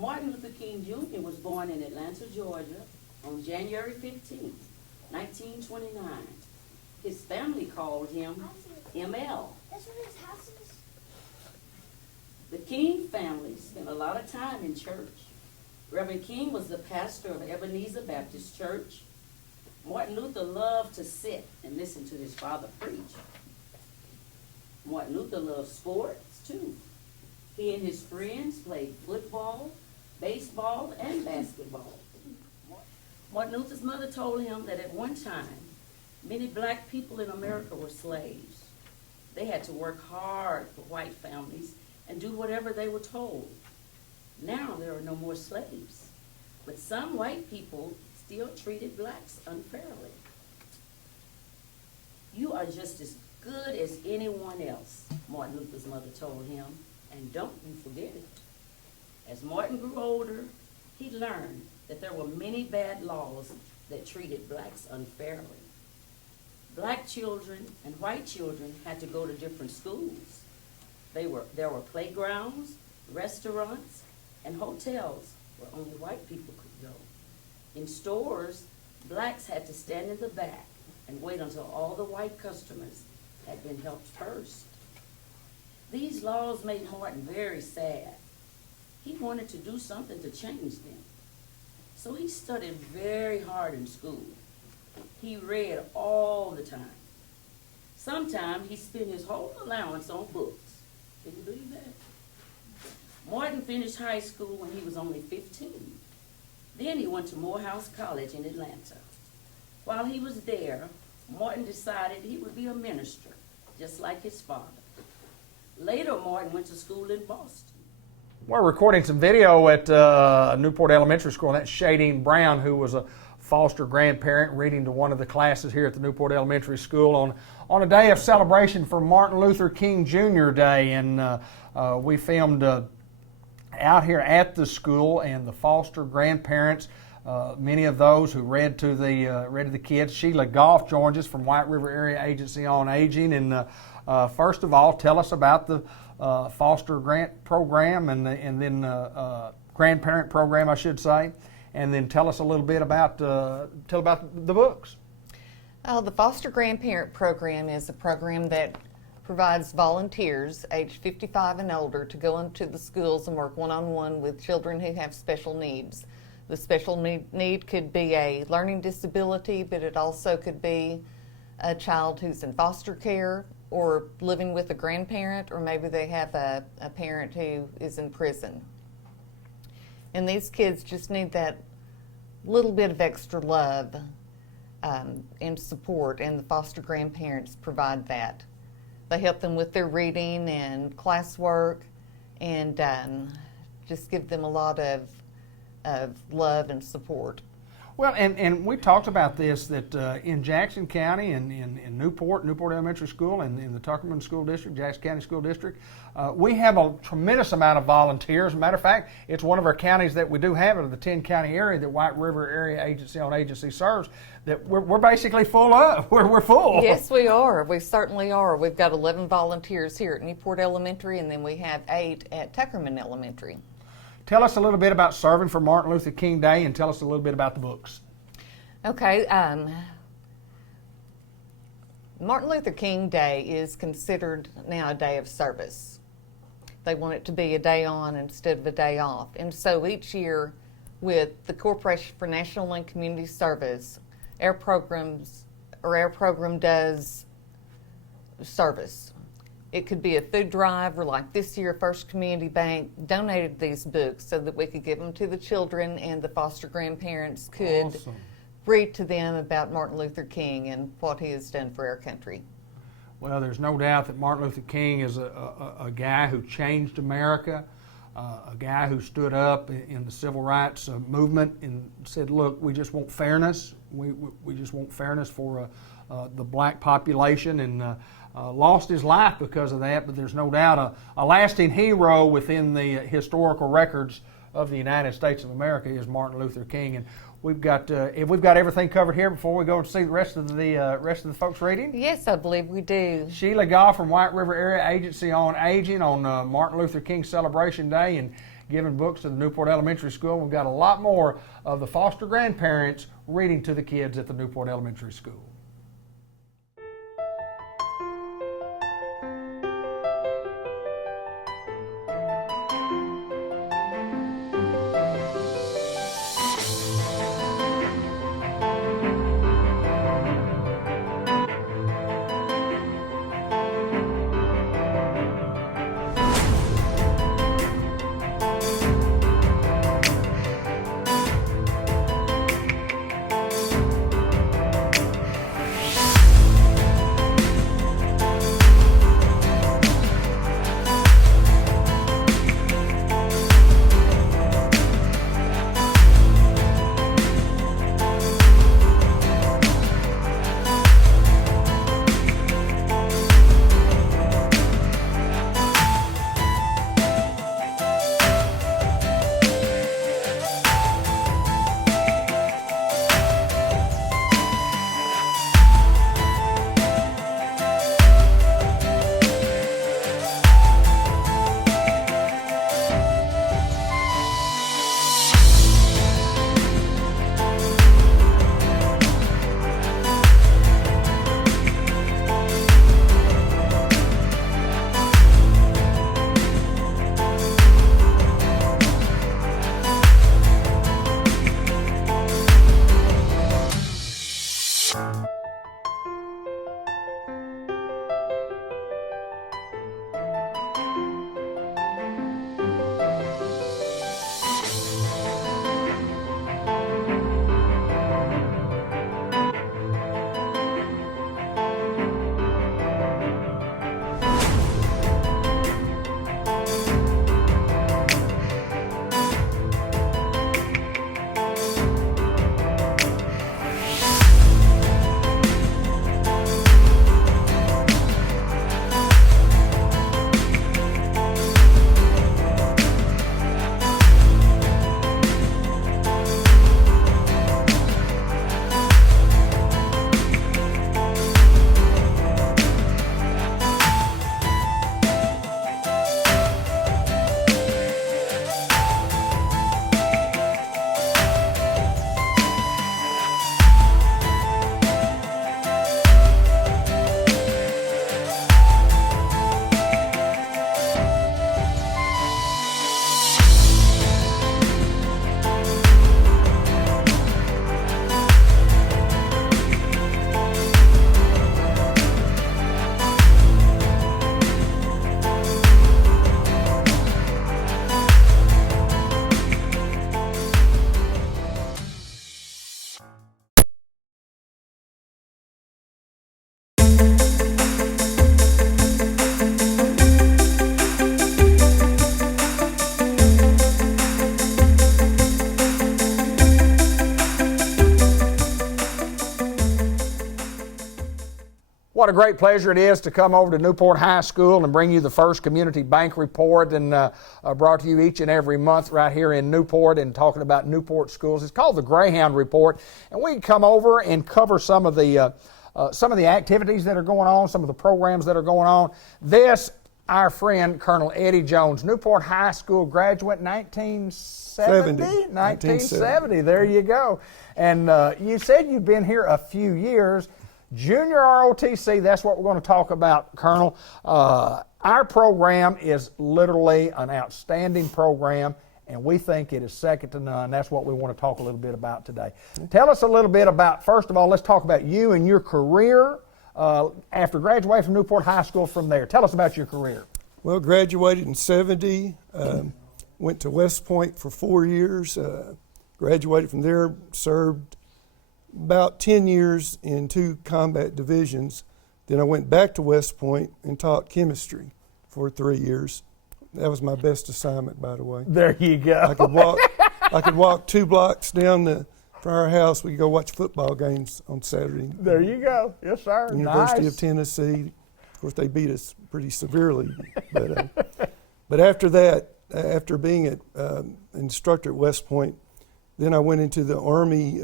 Martin Luther King Jr. was born in Atlanta, Georgia on January 15, 1929. His family called him ML. The King family spent a lot of time in church. Reverend King was the pastor of Ebenezer Baptist Church. Martin Luther loved to sit and listen to his father preach. Martin Luther loved sports too. He and his friends played football, baseball, and basketball. Martin Luther's mother told him that at one time Many black people in America were slaves. They had to work hard for white families and do whatever they were told. Now there are no more slaves, but some white people still treated blacks unfairly. You are just as good as anyone else, Martin Luther's mother told him, and don't you forget it. As Martin grew older, he learned that there were many bad laws that treated blacks unfairly. Black children and white children had to go to different schools. There were playgrounds, restaurants, and hotels where only white people could go. In stores, blacks had to stand in the back and wait until all the white customers had been helped first. These laws made Martin very sad. He wanted to do something to change them. So he studied very hard in school. He read all the time. Sometimes he spent his whole allowance on books. Can you believe that? Martin finished high school when he was only 15. Then he went to Morehouse College in Atlanta. While he was there, Martin decided he would be a minister, just like his father. Later, Martin went to school in Boston. We're recording some video at Newport Elementary School, and that's Shadeen Brown, who was a foster grandparent reading to one of the classes here at the Newport Elementary School on a day of celebration for Martin Luther King Jr. Day. And we filmed out here at the school, and the foster grandparents, many of those who read to the kids. Sheila Goff joins us from White River Area Agency on Aging. And first of all, tell us about the foster grant program and then grandparent program, I should say. And then tell us a little bit about the books. The foster grandparent program is a program that provides volunteers aged 55 and older to go into the schools and work one-on-one with children who have special needs. The special need could be a learning disability, but it also could be a child who's in foster care or living with a grandparent, or maybe they have a parent who is in prison. And these kids just need that little bit of extra love and support, and the foster grandparents provide that. They help them with their reading and classwork, and just give them a lot of love and support. Well, and we talked about this, that in Jackson County and in Newport Elementary School, and in the Tuckerman School District, Jackson County School District, we have a tremendous amount of volunteers. As a matter of fact, it's one of our counties that we do have in the 10-county area that White River Area Agency on Agency serves, that we're basically full up. We're full. Yes, we are. We certainly are. We've got 11 volunteers here at Newport Elementary, and then we have 8 at Tuckerman Elementary. Tell us a little bit about serving for Martin Luther King Day, and tell us a little bit about the books. Okay. Martin Luther King Day is considered now a day of service. They want it to be a day on instead of a day off. And so each year with the Corporation for National and Community Service, our program does service. It could be a food drive, or like this year, First Community Bank donated these books so that we could give them to the children, and the foster grandparents could read to them about Martin Luther King and what he has done for our country. Well, there's no doubt that Martin Luther King is a guy who changed America, a guy who stood up in the civil rights movement and said, look, we just want fairness. We just want fairness for the black population, and lost his life because of that. But there's no doubt a lasting hero within the historical records of the United States of America is Martin Luther King. And we've got everything covered here before we go and see the rest of the folks reading. Yes, I believe we do. Sheila Goff from White River Area Agency on Aging on Martin Luther King Celebration Day, and giving books to the Newport Elementary School. We've got a lot more of the foster grandparents reading to the kids at the Newport Elementary School. What a great pleasure it is to come over to Newport High School and bring you the first community bank report, and brought to you each and every month right here in Newport, and talking about Newport schools. It's called the Greyhound Report, and we come over and cover some of the activities that are going on, some of the programs that are going on. This, our friend Colonel Eddie Jones, Newport High School graduate, 1970? 1970, there you go. And you said you've been here a few years. Junior ROTC, that's what we're going to talk about, Colonel. Our program is literally an outstanding program, and we think it is second to none. That's what we want to talk a little bit about today. Tell us a little bit about, first of all, let's talk about you and your career after graduating from Newport High School from there. Tell us about your career. Well, graduated in 70, went to West Point for 4 years, graduated from there, served about 10 years in 2 combat divisions. Then I went back to West Point and taught chemistry for 3 years. That was my best assignment, by the way. There you go. I could walk 2 blocks down from our house. We could go watch football games on Saturday. There you go. Yes, sir. University Nice. of Tennessee. Of course, they beat us pretty severely. But after that, after being an instructor at West Point, then I went into the Army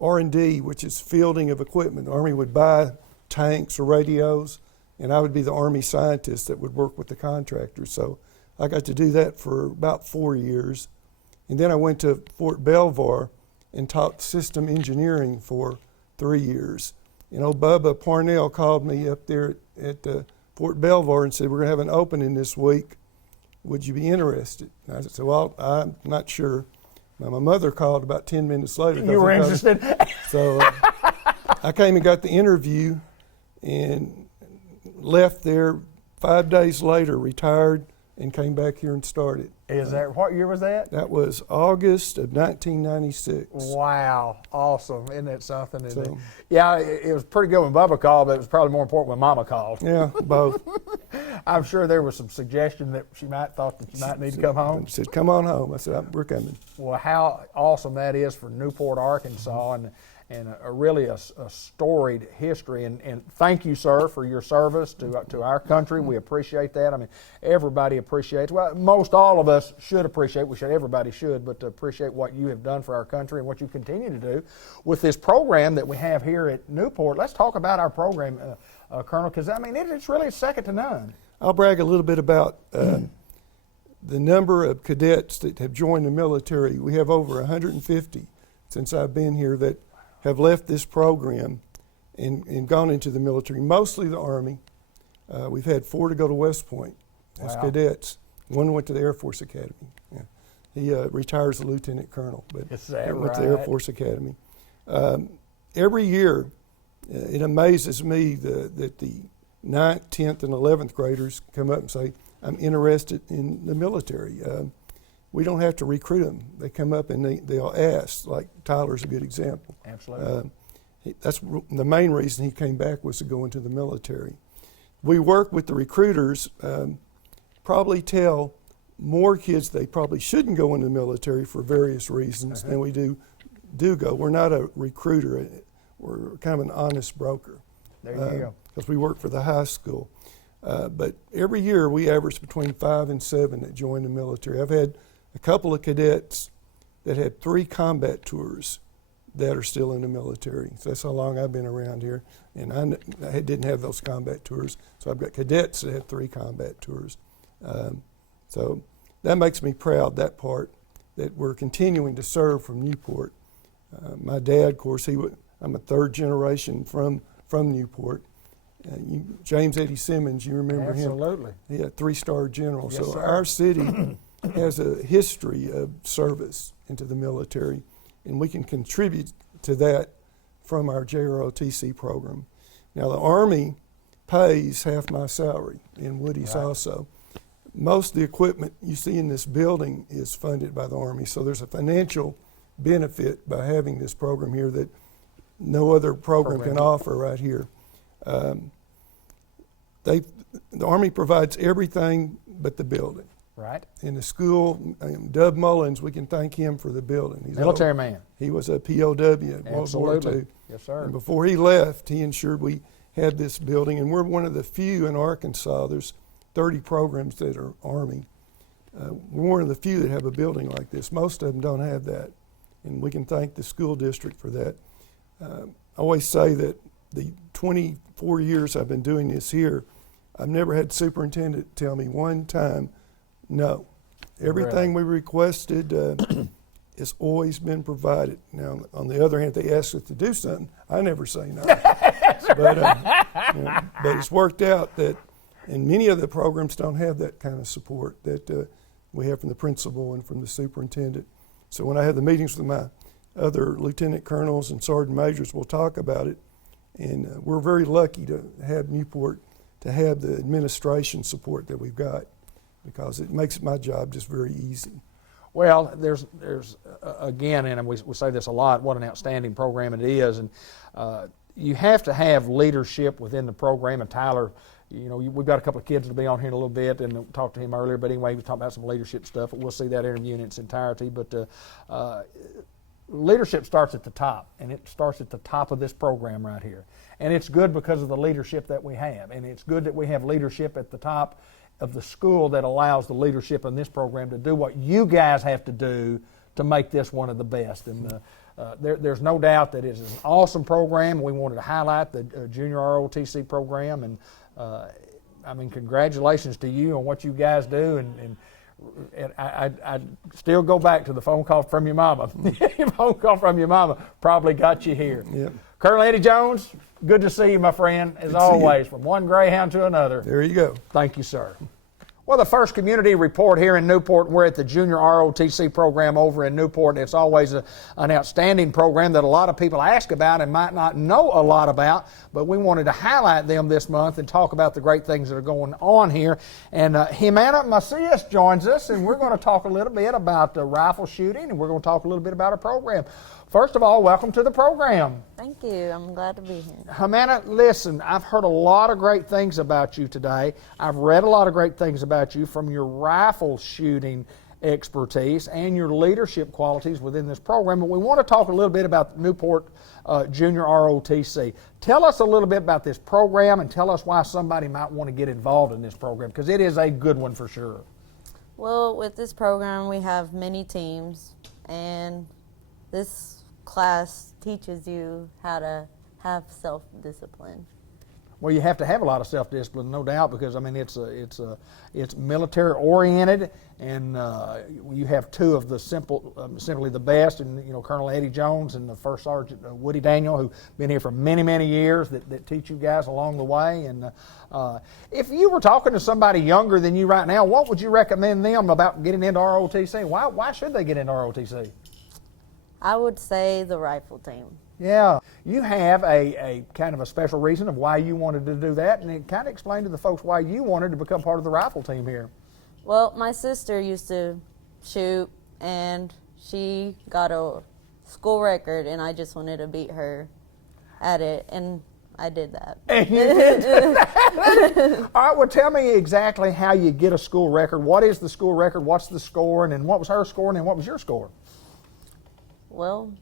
R&D, which is fielding of equipment. The Army would buy tanks or radios, and I would be the Army scientist that would work with the contractors. So I got to do that for about 4 years. And then I went to Fort Belvoir and taught system engineering for 3 years. And old Bubba Parnell called me up there at Fort Belvoir and said, "We're going to have an opening this week. Would you be interested?" And I said, "Well, I'm not sure." Now, my mother called about 10 minutes later. You were interested? So I came and got the interview and left there 5 days later, retired, and came back here and started. What year was that? That was August of 1996. Wow, awesome. Isn't that something? It was pretty good when Bubba called, but it was probably more important when Mama called. Yeah, both. I'm sure there was some suggestion that she thought that you might need to come home. She said, "Come on home." I said, "We're coming." Well, how awesome that is for Newport, Arkansas, and really a storied history. And thank you, sir, for your service to our country. We appreciate that. I mean, everybody appreciates. Well, most all of us should appreciate. Everybody should, but to appreciate what you have done for our country and what you continue to do with this program that we have here at Newport. Let's talk about our program, Colonel, because I mean it's really second to none. I'll brag a little bit about the number of cadets that have joined the military. We have over 150 since I've been here that have left this program and gone into the military, mostly the Army. We've had 4 to go to West Point as cadets. One went to the Air Force Academy. Yeah. He retires a lieutenant colonel, but he went to the Air Force Academy. Every year, it amazes me that the 9th, 10th, and 11th graders come up and say, "I'm interested in the military." We don't have to recruit them. They come up and they'll ask, like Tyler's a good example. Absolutely. That's the main reason he came back, was to go into the military. We work with the recruiters, probably tell more kids they probably shouldn't go into the military for various reasons than we do go. We're not a recruiter. We're kind of an honest broker. There you go. Because we work for the high school. But every year we average between 5 and 7 that join the military. I've had a couple of cadets that had 3 combat tours that are still in the military. So that's how long I've been around here. And I didn't have those combat tours. So I've got cadets that had 3 combat tours. So that makes me proud, that part, that we're continuing to serve from Newport. My dad, of course, I'm a 3rd generation from Newport. James Eddie Simmons, you remember him? Absolutely. He had 3-star general. Yes, so sir. our city has a history of service into the military, and we can contribute to that from our JROTC program. Now, the Army pays half my salary, and Woody's also. Most of the equipment you see in this building is funded by the Army, so there's a financial benefit by having this program here that no other program can offer right here. The Army provides everything but the building. Right. In the school, Dub Mullins, we can thank him for the building. He's Military man. He was a POW in World War II. Yes, sir. And before he left, he ensured we had this building, and we're one of the few in Arkansas. There's 30 programs that are Army. We're one of the few that have a building like this. Most of them don't have that, and we can thank the school district for that. I always say that the 24 years I've been doing this here, I've never had superintendent tell me one time no. Everything we requested has always been provided. Now, on the other hand, if they ask us to do something, I never say no. But it's worked out that, and many of the programs don't have that kind of support that we have from the principal and from the superintendent. So when I have the meetings with my other lieutenant colonels and sergeant majors, we'll talk about it. And we're very lucky to have Newport, to have the administration support that we've got, because it makes my job just very easy. Well, there's again, and we say this a lot, what an outstanding program it is. And you have to have leadership within the program. And Tyler, you know, we've got a couple of kids to be on here in a little bit, and we'll talk to him earlier. But anyway, he was talking about some leadership stuff. We'll see that interview in its entirety. But leadership starts at the top, and it starts at the top of this program right here. And it's good because of the leadership that we have. And it's good that we have leadership at the top of the school that allows the leadership in this program to do what you guys have to do to make this one of the best. And there's no doubt that it's an awesome program. We wanted to highlight the Junior ROTC program. And I mean, congratulations to you on what you guys do. And I still go back to the phone call from your mama. The phone call from your mama probably got you here. Yep. Colonel Eddie Jones, good to see you, my friend, as always, from one Greyhound to another. There you go. Thank you, sir. Well, the first community report here in Newport. We're at the Junior ROTC program over in Newport, and it's always an outstanding program that a lot of people ask about and might not know a lot about, but we wanted to highlight them this month and talk about the great things that are going on here. And Jimena Macias joins us, and we're going to talk a little bit about the rifle shooting, and we're going to talk a little bit about our program. First of all, welcome to the program. Thank you. I'm glad to be here. Jimena, listen, I've heard a lot of great things about you today. I've read a lot of great things about you from your rifle shooting expertise and your leadership qualities within this program. But we want to talk a little bit about Newport Junior ROTC. Tell us a little bit about this program and tell us why somebody might want to get involved in this program, because it is a good one for sure. Well, with this program, we have many teams, and this class teaches you how to have self-discipline. Well, you have to have a lot of self-discipline, no doubt, because I mean it's military oriented, and you have two of the simply the best, and you know, Colonel Eddie Jones and the First Sergeant Woody Daniel, who've been here for many years, that teach you guys along the way. And if you were talking to somebody younger than you right now, what would you recommend them about getting into ROTC? Why should they get into ROTC? I would say the rifle team. Yeah, you have a kind of a special reason of why you wanted to do that, and kind of explain to the folks why you wanted to become part of the rifle team here. Well, my sister used to shoot, and she got a school record, and I just wanted to beat her at it, and I did that. And you did that. All right, well, tell me exactly how you get a school record. What is the school record? What's the scoring? And what was her scoring, and what was your score? Well,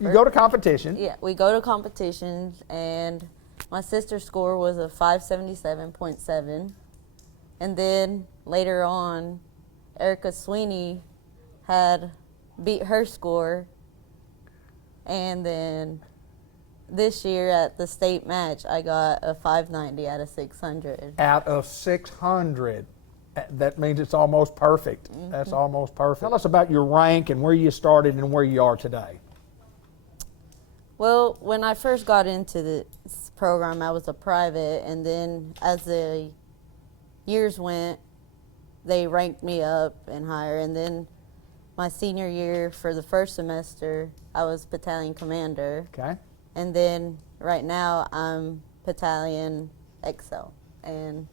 you go to competition. Yeah, we go to competitions, and my sister's score was a 577.7. And then later on, Erica Sweeney had beat her score. And then this year at the state match, I got a 590 out of 600. Out of 600. That means it's almost perfect. Mm-hmm. That's almost perfect. Tell us about your rank and where you started and where you are today. Well, when I first got into this program, I was a private, and then as the years went, they ranked me up and higher. And then my senior year, for the first semester, I was battalion commander. Okay. And then right now, I'm battalion XL. And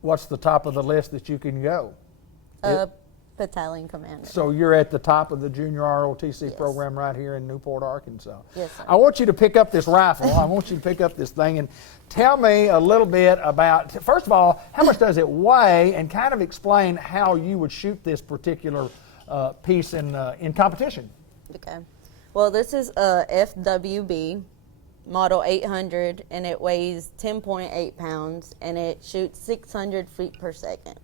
what's the top of the list that you can go? Battalion commander. So you're at the top of the Junior ROTC program right here in Newport, Arkansas. Yes, sir. I want you to pick up this rifle. I want you to pick up this thing and tell me a little bit about, first of all, how much does it weigh, and kind of explain how you would shoot this particular piece in competition. Okay. Well, this is a FWB, Model 800, and it weighs 10.8 pounds, and it shoots 600 feet per second.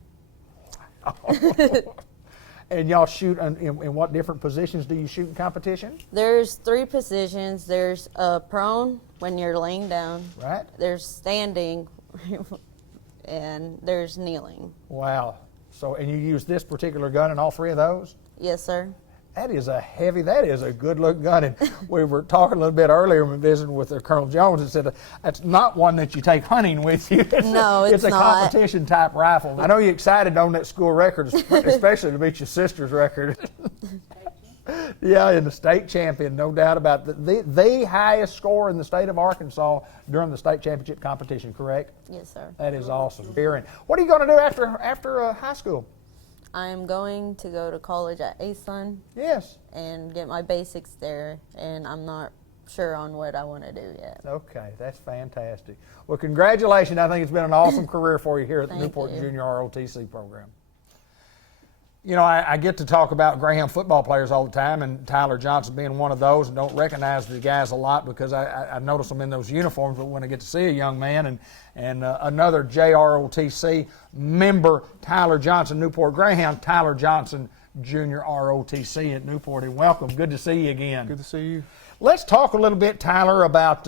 And y'all shoot in what different positions do you shoot in competition? There's 3 positions. There's prone when you're laying down. Right. There's standing, and there's kneeling. Wow. So, and you use this particular gun in all 3 of those? Yes, sir. That is a good looking gun. And we were talking a little bit earlier when visiting with Colonel Jones and said that's not one that you take hunting with you. No, it's a not. competition type rifle. I know you're excited on that school record, especially to beat your sister's record. Yeah, and the state champion, no doubt about it. The highest score in the state of Arkansas during the state championship competition, correct? Yes, sir. That is awesome. What are you going to do after high school? I'm going to go to college at ASUN. Yes. And get my basics there, and I'm not sure on what I want to do yet. Okay, that's fantastic. Well, congratulations. I think it's been an awesome career for you here at the Newport you. Junior ROTC program. You know, I get to talk about Graham football players all the time, and Tyler Johnson being one of those. And don't recognize the guys a lot because I notice them in those uniforms, but when I get to see a young man and another JROTC member, Tyler Johnson, Newport Greyhound, Tyler Johnson, Junior ROTC at Newport, and welcome. Good to see you again. Good to see you. Let's talk a little bit, Tyler, about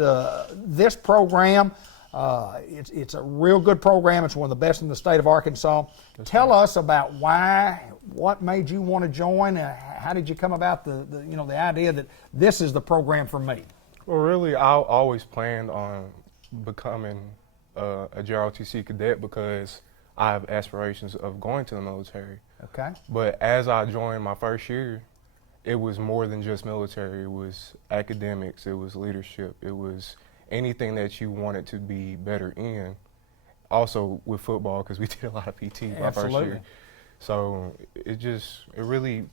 this program. It's a real good program. It's one of the best in the state of Arkansas. Tell us about what made you want to join. How did you come about the idea that this is the program for me? Well, really, I always planned on becoming a JROTC cadet because I have aspirations of going to the military. Okay. But as I joined my first year, it was more than just military. It was academics. It was leadership. It was anything that you wanted to be better in. Also with football, because we did a lot of PT my first year. So it really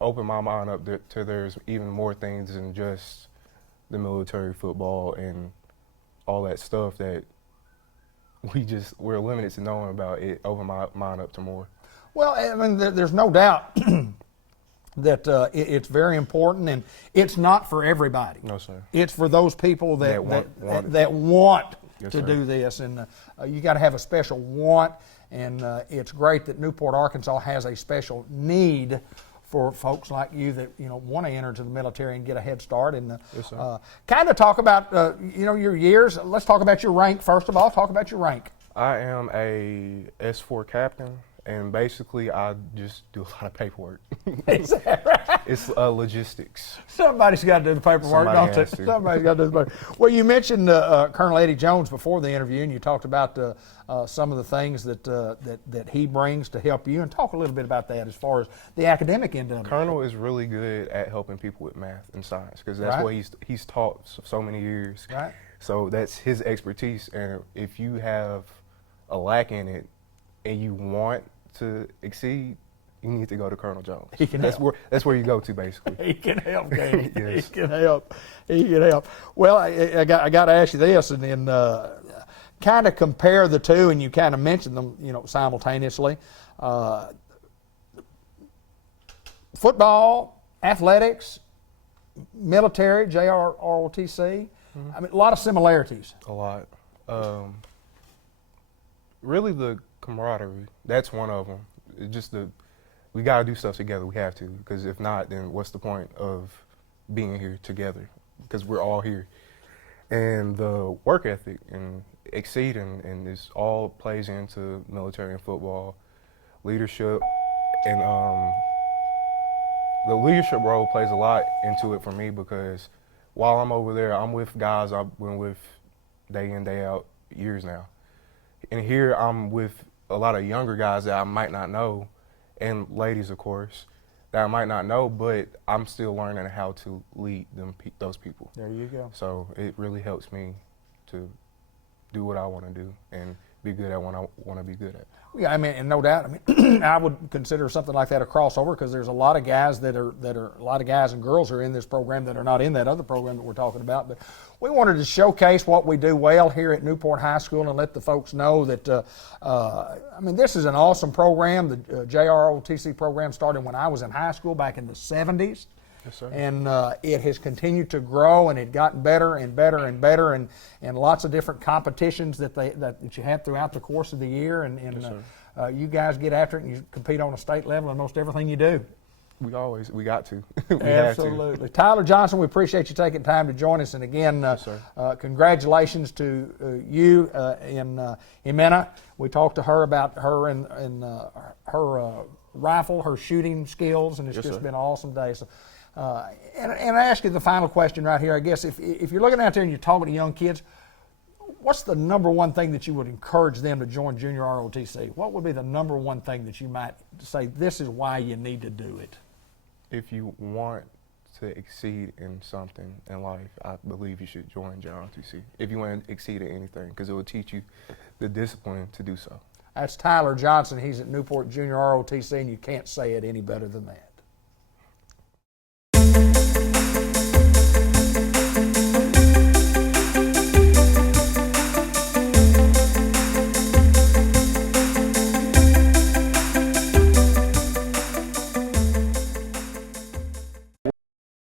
opened my mind up to there's even more things than just the military football and all that stuff that we're limited to knowing about. It opened my mind up to more. Well, I mean, there's no doubt that it's very important, and it's not for everybody. No, sir. It's for those people that want yes, to sir. do this, and you got to have a special want. And it's great that Newport, Arkansas, has a special need for folks like you that want to enter into the military and get a head start. And yes, sir. Kind of talk about your years. Let's talk about your rank first of all. Talk about your rank. I am a S4 captain, and basically I just do a lot of paperwork. Is that right? It's logistics. Somebody's got to do the paperwork, don't they? Somebody's got to do the paperwork. Well, you mentioned Colonel Eddie Jones before the interview, and you talked about some of the things that he brings to help you. And talk a little bit about that as far as the academic end of it. Colonel is really good at helping people with math and science because that's what he's taught so many years. Right. So that's his expertise, and if you have a lack in it and you want to exceed, you need to go to Colonel Jones. He can help. That's where you go to, basically. He can help, Gabe. Yes. He can help. He can help. Well, I got to ask you this, and then kind of compare the two, and you kind of mentioned them, simultaneously. Football, athletics, military, JROTC. I mean, a lot of similarities. A lot. Really, the camaraderie. That's one of them. It's just we got to do stuff together. We have to, because if not, then what's the point of being here together? Because we're all here. And the work ethic and exceeding, and this all plays into military and football. Leadership, and the leadership role plays a lot into it for me because while I'm over there, I'm with guys I've been with day in, day out, years now. And here I'm with a lot of younger guys that I might not know, and ladies, of course, that I might not know, but I'm still learning how to lead those people. There you go. So it really helps me to do what I want to do and be good at what I want to be good at. Yeah, I mean, and no doubt. I mean, I would consider something like that a crossover because there's a lot of guys that are a lot of guys and girls who are in this program that are not in that other program that we're talking about. But we wanted to showcase what we do well here at Newport High School and let the folks know that. I mean, this is an awesome program. The JROTC program started when I was in high school back in the '70s. Yes, sir. And it has continued to grow, and it gotten better and better and better, and lots of different competitions that you have throughout the course of the year. And Yes, you guys get after it, and you compete on a state level in most everything you do. We got to. We Absolutely. have to. Tyler Johnson, we appreciate you taking time to join us. And again, congratulations to you in Imena. We talked to her about her and her rifle, her shooting skills, and it's Yes, just sir. been an awesome day. So, and I ask you the final question right here. I guess if you're looking out there and you're talking to young kids, what's the number one thing that you would encourage them to join junior ROTC? What would be the number one thing that you might say, this is why you need to do it? If you want to exceed in something in life, I believe you should join JROTC. If you want to exceed at anything, because it will teach you the discipline to do so. That's Tyler Johnson. He's at Newport Junior ROTC, and you can't say it any better than that.